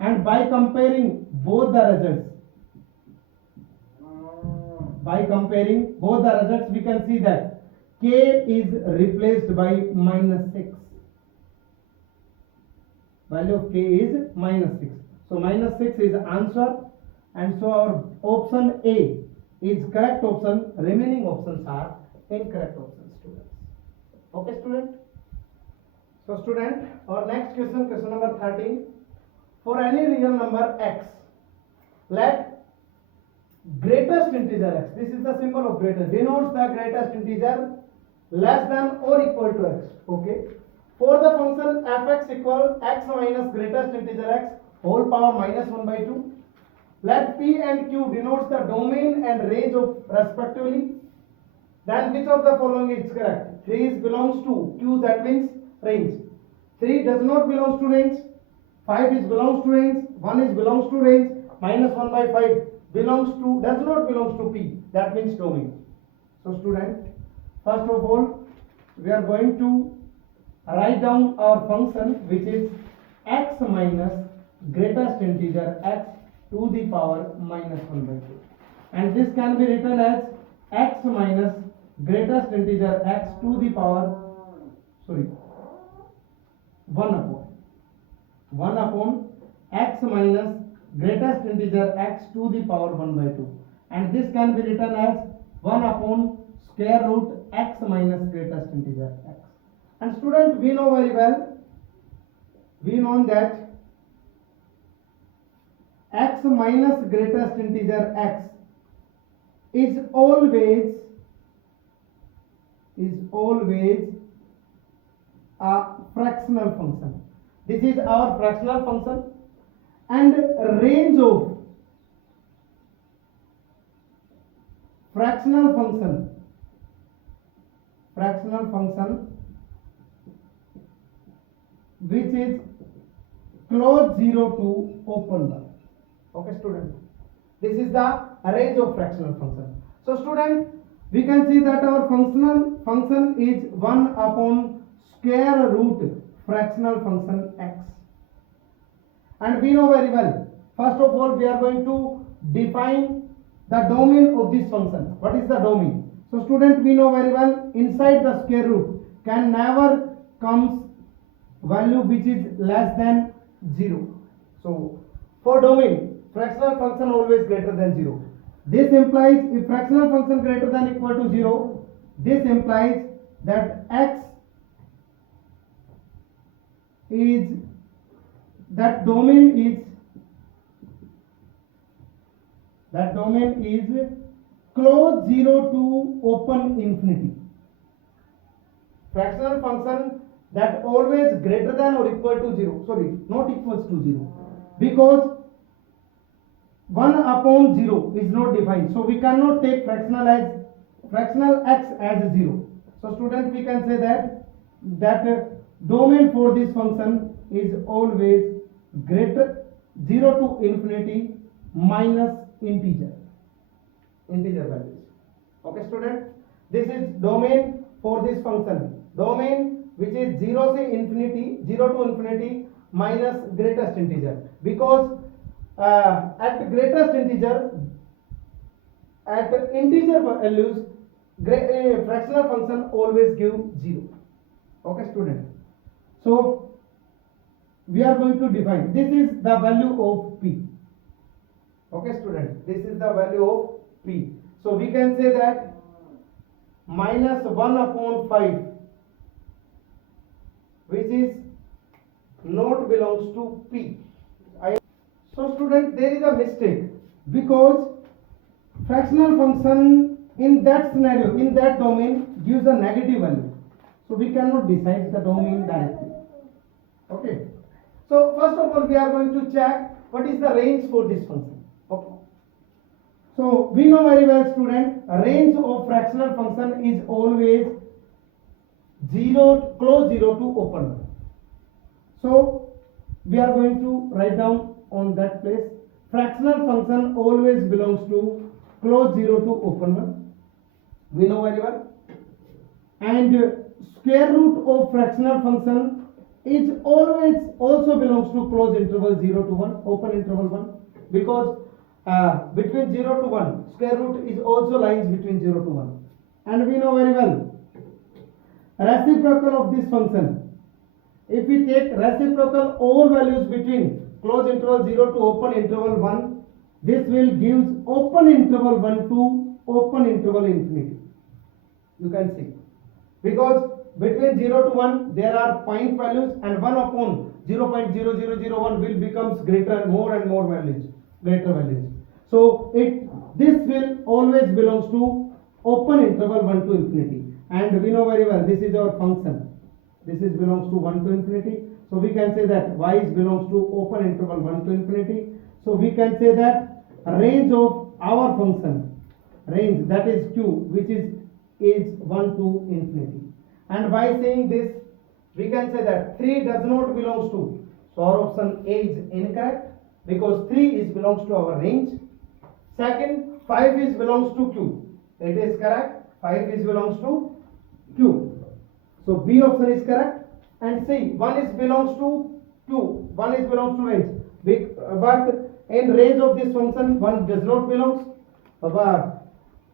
and by comparing both the results, we can see that k is replaced by minus 6. Value of k is minus 6. So minus 6 is answer, and so our option A is correct option. Remaining options are incorrect options, students. Okay, student. So student, our next question, question number 13. For any real number x, let greatest integer x, this is the symbol of greatest, denotes the greatest integer less than or equal to x. Okay. For the function fx equal x minus greatest integer x whole power minus 1 by 2, let p and q denotes the domain and range of respectively. Then which of the following is correct? 3 belongs to q, that means range. 3 does not belongs to range. 5 is belongs to range. 1 is belongs to range. Minus 1 by 5 belongs to, does not belongs to p, that means domain. So student, first of all we are going to write down our function, which is x minus greatest integer x to the power minus 1 by 2, and this can be written as x minus greatest integer x to the power 1 upon x minus greatest integer x to the power 1 by 2, and this can be written as 1 upon square root x minus greatest integer x. And student, we know very well, we know that x minus greatest integer x is always a fractional function. This is our fractional function, and range of fractional function which is close 0 to open 1. Okay, student, this is the range of fractional function. So student, we can see that our function is 1 upon square root fractional function x, and we know very well, first of all we are going to define the domain of this function. What is the domain? So student, we know very well, inside the square root can never comes value which is less than 0. So for domain, fractional function always greater than 0. This implies if fractional function greater than equal to 0, this implies that x is, that domain is close 0 to open infinity. Fractional function that always greater than or equal to 0, sorry, not equals to 0, because 1 upon 0 is not defined, so we cannot take fractional x as 0. So student, we can say that domain for this function is always greater 0 to infinity minus integer values. Okay student, this is domain for this function, domain which is 0 to infinity minus greatest integer, because at greatest integer, at integer values, fractional function always give 0. Okay student, so we are going to define, this is the value of p. Okay student, this is the value of p. So we can say that minus 1 upon 5, which is not belongs to p. So student, there is a mistake, because fractional function in that scenario, in that domain, gives a negative value. So we cannot decide the domain directly. Okay. So first of all, we are going to check what is the range for this function. Okay. So we know very well student, a range of fractional function is always 0, close 0 to open 1. So we are going to write down on that place, fractional function always belongs to close 0 to open 1. We know very well. And square root of fractional function is always also belongs to close interval 0 to 1, open interval 1, because between 0 to 1, square root is also lies between 0 to 1. And we know very well, reciprocal of this function, if we take reciprocal all values between close interval 0 to open interval 1, this will gives open interval 1 to open interval infinity. You can see, because between 0 to 1 there are point values, and 1 upon 0.0001 will becomes greater, more and more values, greater values. So this will always belongs to open interval 1 to infinity. And we know very well, this is our function, this is belongs to 1 to infinity. So we can say that y is belongs to open interval 1 to infinity. So we can say that range of our function, range, that is q, which is 1 to infinity. And by saying this, we can say that 3 does not belongs to, so our option A is incorrect, because 3 is belongs to our range. Second, 5 is belongs to q, it is correct, 5 is belongs to q. So B option is correct. And C, 1 is belongs to q, 1 is belongs to range, but in range of this function 1 does not belongs, but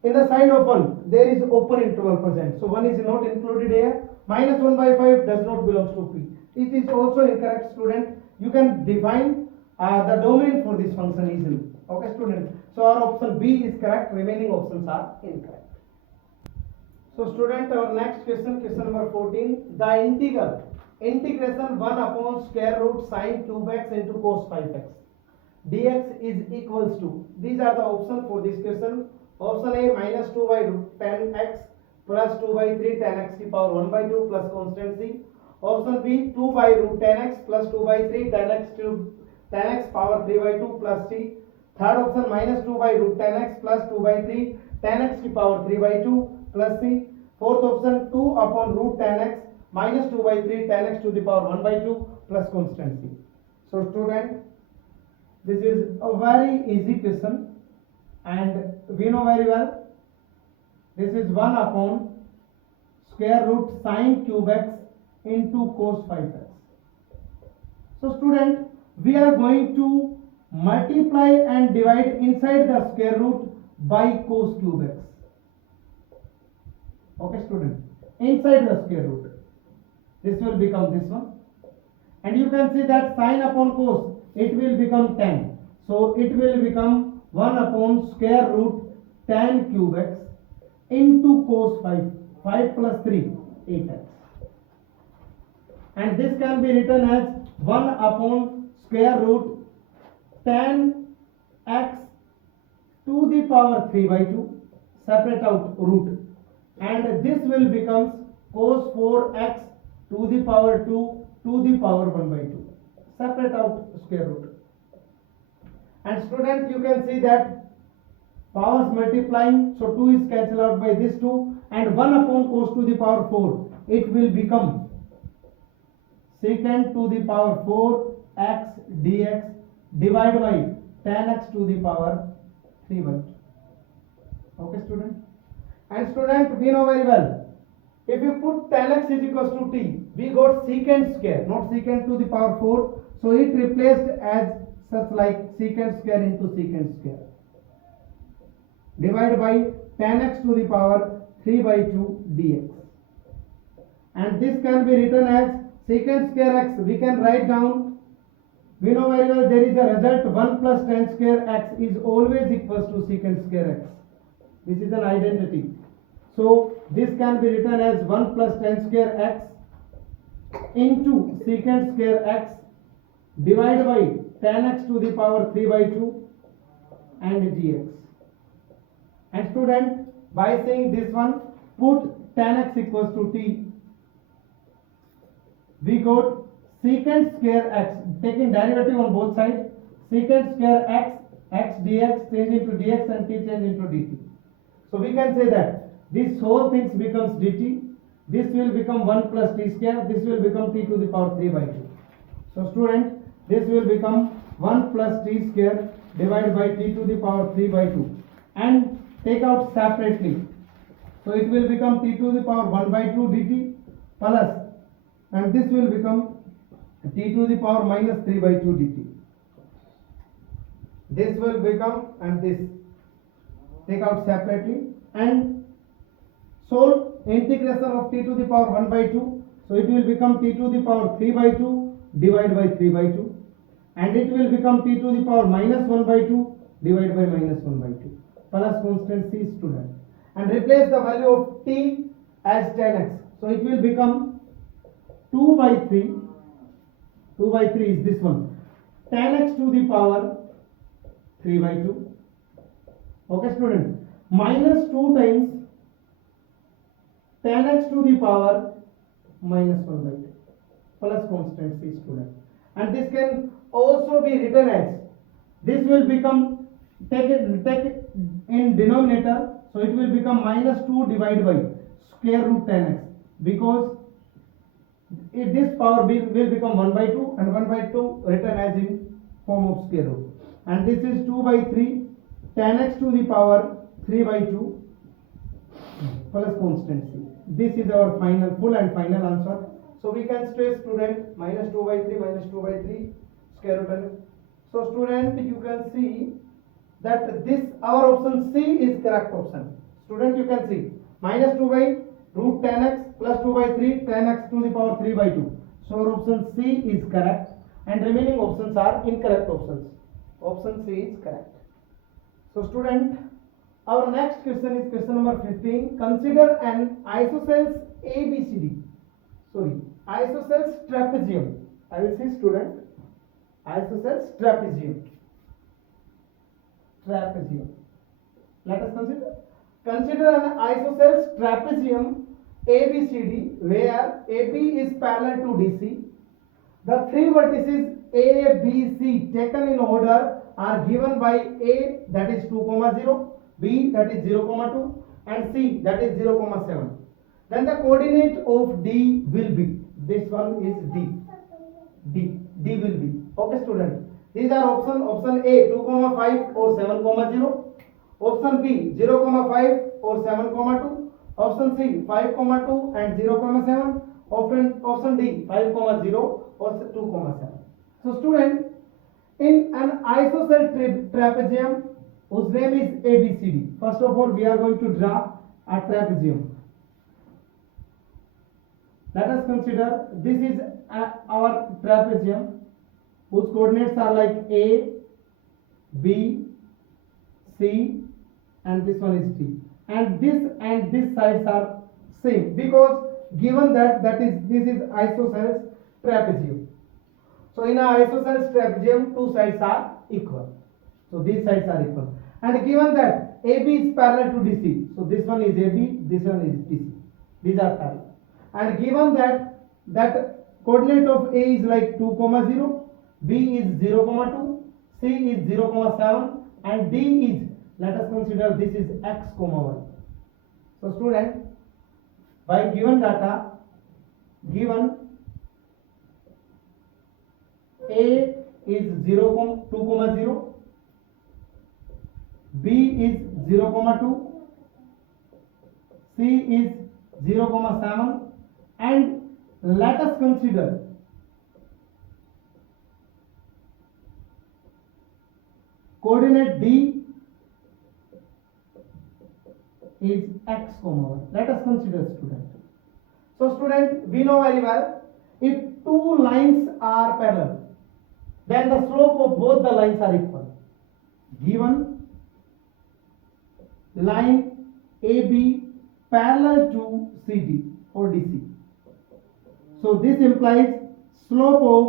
in the side of 1 there is open interval present, so 1 is not included here. Minus 1 by 5 does not belongs to p. It is also incorrect student. You can define the domain for this function easily. Okay student, so our option B is correct, remaining options are incorrect. So student, our next question, question number 14, the integration 1 upon square root sine cube x into cos 5x dx is equals to, these are the options for this question. Option A, minus 2 by root 10x plus 2 by 3 tan x to power 1 by 2 plus constant c. Option B, 2 by root 10x plus 2 by 3 tan x power 3 by 2 plus c. Third option, minus 2 by root 10x plus 2 by 3 tan x to power 3 by 2 plus c. Fourth option, 2 upon root 10x minus 2 by 3 tan x to the power 1 by 2 plus constant c. So student, this is a very easy question, and we know very well, this is 1 upon square root sine cube x into cos 5x. So student, we are going to multiply and divide inside the square root by cos cube x. Okay student, inside the square root, this will become this one, and you can see that sine upon cos, it will become tan, so it will become 1 upon square root tan cube x into cos 5 plus 3 8x, and this can be written as 1 upon square root tan x to the power 3 by 2, separate out root, and this will become cos 4x to the power 2 to the power 1 by 2, separate out square root. And student, you can see that powers multiplying, so 2 is cancelled out by this 2, and 1 upon cos to the power 4, it will become secant to the power 4 x dx divided by tan x to the power 3 by 2. Okay student, and student, we know very well, If you put tan x is equals to t, we got secant square, not secant to the power 4. So it replaced as such like secant square into secant square. Divided by tan x to the power 3 by 2 dx. And this can be written as secant square x. We can write down, we know very well there is a result 1 plus tan square x is always equals to secant square x. This is an identity. So this can be written as 1 plus tan square x into secant square x divided by tan x to the power 3 by 2 and dx. And student, by saying this one, put tan x equals to t, we got secant square x, taking derivative on both sides, secant square x, x dx change into dx and t change into dt. So we can say that this whole thing becomes dt, this will become 1 plus t square, this will become t to the power 3 by 2. So student, this will become 1 plus t square divided by t to the power 3 by 2 and take out separately. So it will become t to the power 1 by 2 dt plus, and this will become t to the power minus 3 by 2 dt. This will become, and this take out separately and solve integration of t to the power 1 by 2. So it will become t to the power 3 by 2 divided by 3 by 2, and it will become t to the power minus 1 by 2 divided by minus 1 by 2 plus constant c student, and replace the value of t as tan x. So it will become 2 by 3, 2 by 3 is this one, tan x to the power 3 by 2. Okay student, minus 2 times tan x to the power minus 1 by 2 plus constant c student. And this can also be written as, this will become, take it in denominator, so it will become minus 2 divided by square root tan x, because this power will become 1 by 2 and 1 by 2 written as in form of square root, and this is 2 by 3 tan x to the power 3 by 2 plus constant c. This is our final, full and final answer. So we can stress student, minus 2 by 3 minus 2 by 3 square root tan. So student, you can see that this, our option C is correct option. Student, you can see minus 2 by root tan x plus 2 by 3 tan x to the power 3 by 2. So our option C is correct and remaining options are incorrect options. Option C is correct. So student, our next question is question number 15. Consider an isosceles ABCD. Sorry, isosceles trapezium. I will say student, isosceles trapezium. Trapezium. Let us consider an isosceles trapezium ABCD where AB is parallel to DC. The three vertices A, B, C taken in order are given by A, that is 2, 0, B, that is 0, 2, and C, that is 0, 7. Then the coordinate of D will be, this one is D will be. Okay student, these are option A 2, 5 or 7, 0, option B 0, 5 or 7, 2, option C 5, 2 and 0, 7, option D 5, 0 or 2, 7. So student, in an isosceles trapezium whose name is ABCD, first of all we are going to draw a trapezium. Let us consider this is our trapezium whose coordinates are like A, B, C and this one is D, and this sides are same because given that this is isosceles trapezium. So in a isosceles trapezium two sides are equal, so these sides are equal, and given that AB is parallel to DC, so this one is AB, this one is DC, these are parallel, and given that coordinate of A is like 2, 0, B is 0, 2, C is 0, 7 and D is, let us consider this is x, y. So student, by given data, given A is 0, 2, 0, B is 0, 2, C is 0, 7, and let us consider coordinate D is x, 1. Let us consider, student. So student, we know very well, if two lines are parallel, then the slope of both the lines are equal. Given line AB parallel to CD or DC. So this implies slope of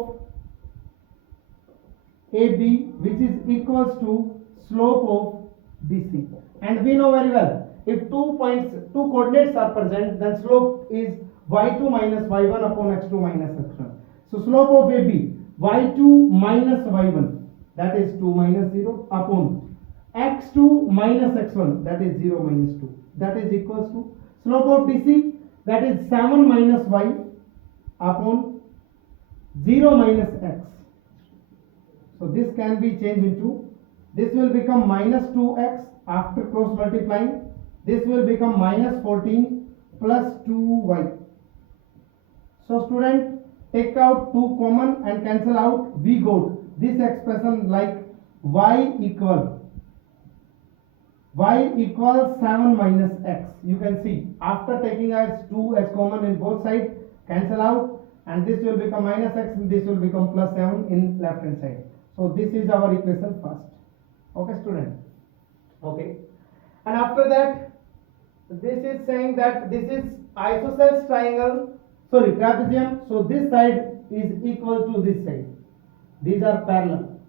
AB which is equals to slope of BC. And we know very well, if two coordinates are present, then slope is y2 minus y1 upon x2 minus x1. So slope of AB y2 minus y1, that is 2 minus 0, upon x2 minus x1, that is 0 minus 2, that is equals to slope of DC, that is 7 minus y upon 0 minus x. So this can be changed into, this will become minus 2x after cross multiplying, this will become minus 14 plus 2y. So student, take out 2 common and cancel out, we got this expression like y equals 7 minus x. You can see after taking as 2 as common in both sides, cancel out, and this will become minus x and this will become plus 7 in left hand side. So this is our equation first. Okay student. Okay, and after that this is saying that this is isosceles triangle, sorry, trapezium. So this side is equal to this side. These are parallel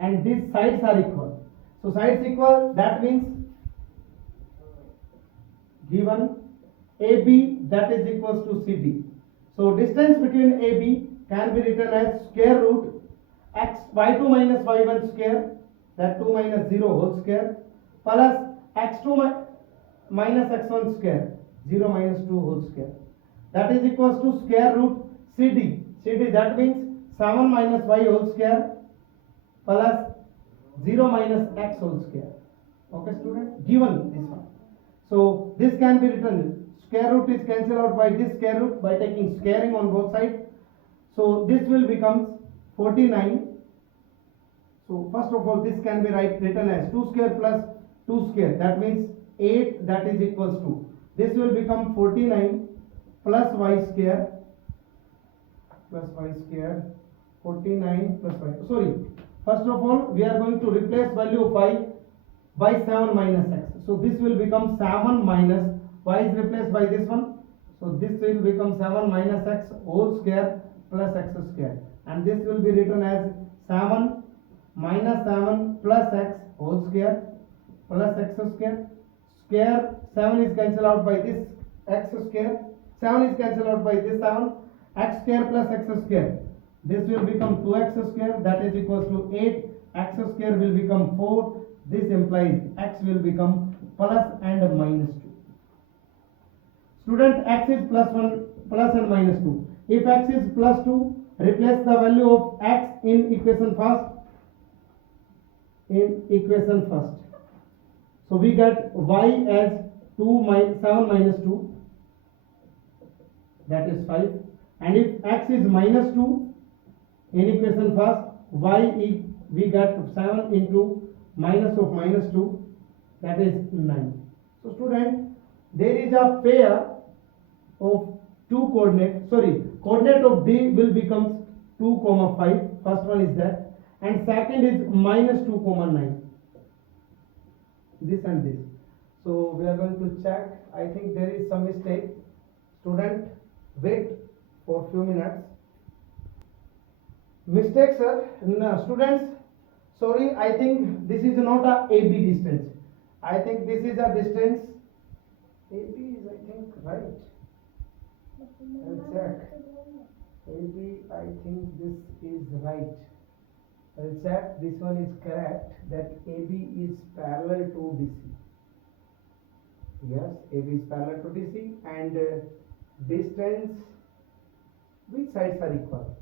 and these sides are equal. So sides equal, that means given AB, that is equals to CD. So distance between AB can be written as square root x y2 minus y1 square, that 2 minus 0 whole square, plus x2 minus x1 square, 0 minus 2 whole square, that is equals to square root CD. CD, that means 7 minus y whole square plus 0 minus x whole square. Okay student, given this one. So this can be written, square root is cancelled out by this square root by taking squaring on both sides. So this will become 49. So first of all, this can be written as 2 square plus 2 square, that means 8, that is equals to, this will become 49 plus y square, 49 plus y, sorry, first of all we are going to replace value of y by 7 minus x. So this will become 7 minus, y is replaced by this one, so this will become 7 minus x whole square plus x square, and this will be written as 7 minus 7 plus x whole square plus x square. Square 7 is cancelled out by this x square, 7 is cancelled out by this 7, x square plus x square, this will become 2x square, that is equals to 8, x square will become 4, this implies x will become plus and minus 2. Student, x is plus 1 plus and minus 2. If x is plus 2, replace the value of x in equation first. So we get y as 7 minus 2, that is 5, and if x is minus 2 in equation first, we get 7 into minus of minus 2, that is 9. So student, there is a pair of two coordinate, coordinate of D will become 2, 5, first one is that, and second is minus 2, 9, this and this. So we are going to check. I think there is some mistake. Student, wait for few minutes. Mistake sir, no, students, sorry, I think this is not a AB distance. I think this is a distance, AB is I think right. I'll check. AB, I think this is right. I'll check, this one is correct, that AB is parallel to DC. Yes, AB is parallel to DC, and distance, which sides are equal?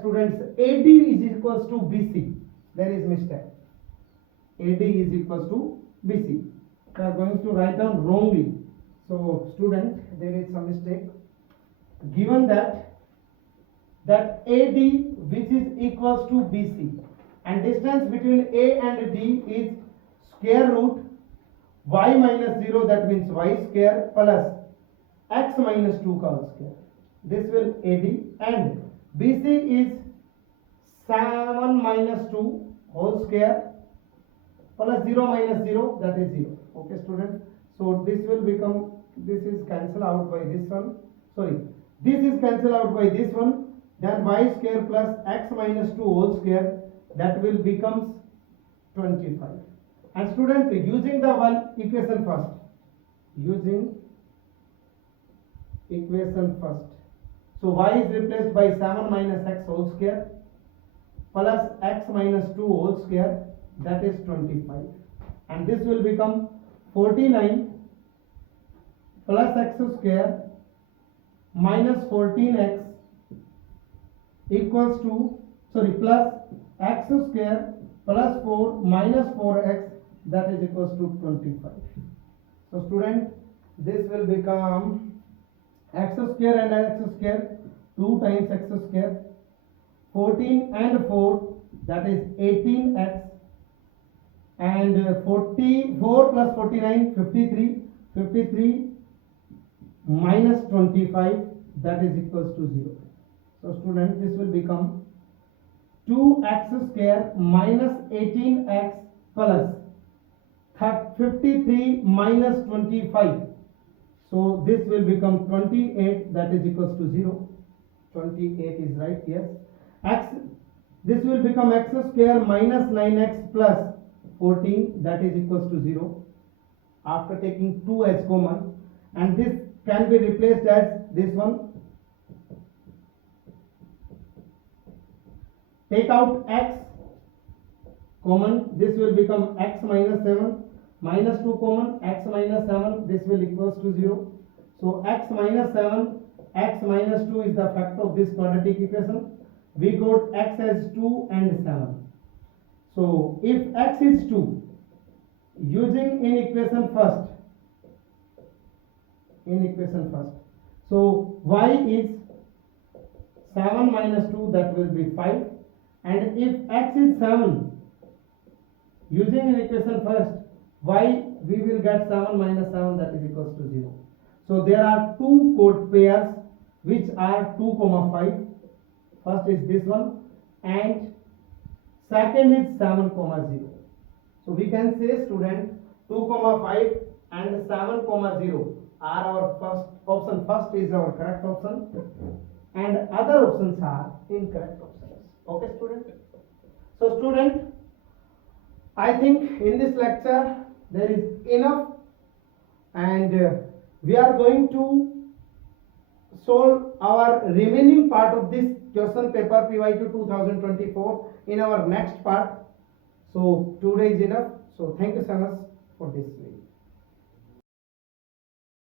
Students, AD is equals to BC. There is mistake. AD is equals to BC. We are going to write down wrongly. So student, there is some mistake. Given that AD which is equals to BC and distance between A and D is square root y minus 0, that means y square plus x minus 2 whole square. This will AD, and BC is 7 minus 2 whole square plus 0 minus 0, that is 0. Okay student, so this will become, this is cancelled out by this one, sorry, this is cancelled out by this one, then y square plus x minus 2 whole square, that will becomes 25. And student, using the one equation first, using equation first, so y is replaced by 7 minus x whole square plus x minus 2 whole square, that is 25, and this will become 49 plus x square minus 14x equals to, sorry, plus x square plus 4 minus 4x, that is equals to 25. So student, this will become x square and x square, 2 times x square, 14 and 4, that is 18x, and 44 plus 49, 53, 53 minus 25, that is equals to 0. So student, this will become 2x square minus 18x plus 53 minus 25. So this will become 28, that is equals to 0. 28 is right, yes. X, this will become x square minus 9x plus 14, that is equals to 0 after taking 2 as common, and this can be replaced as this one. Take out x common, this will become x minus 7, minus 2 common, x minus 7, this will equals to 0. So x minus 7, x minus 2 is the factor of this quadratic equation. We got x as 2 and 7. So if x is 2, using in equation first, so y is 7 minus 2, that will be 5, and if x is 7, using in equation first, y we will get 7 minus 7, that is equals to 0. So there are two chord pairs which are 2, 5. First is this one, and second is 7, 0. So we can say student, 2, 5 and 7, 0 are our first option. First is our correct option and other options are incorrect options. Okay student. So student, I think in this lecture there is enough, and we are going to solve our remaining part of this question paper PYQ 2024 in our next part. So today is enough. So thank you so much for this video.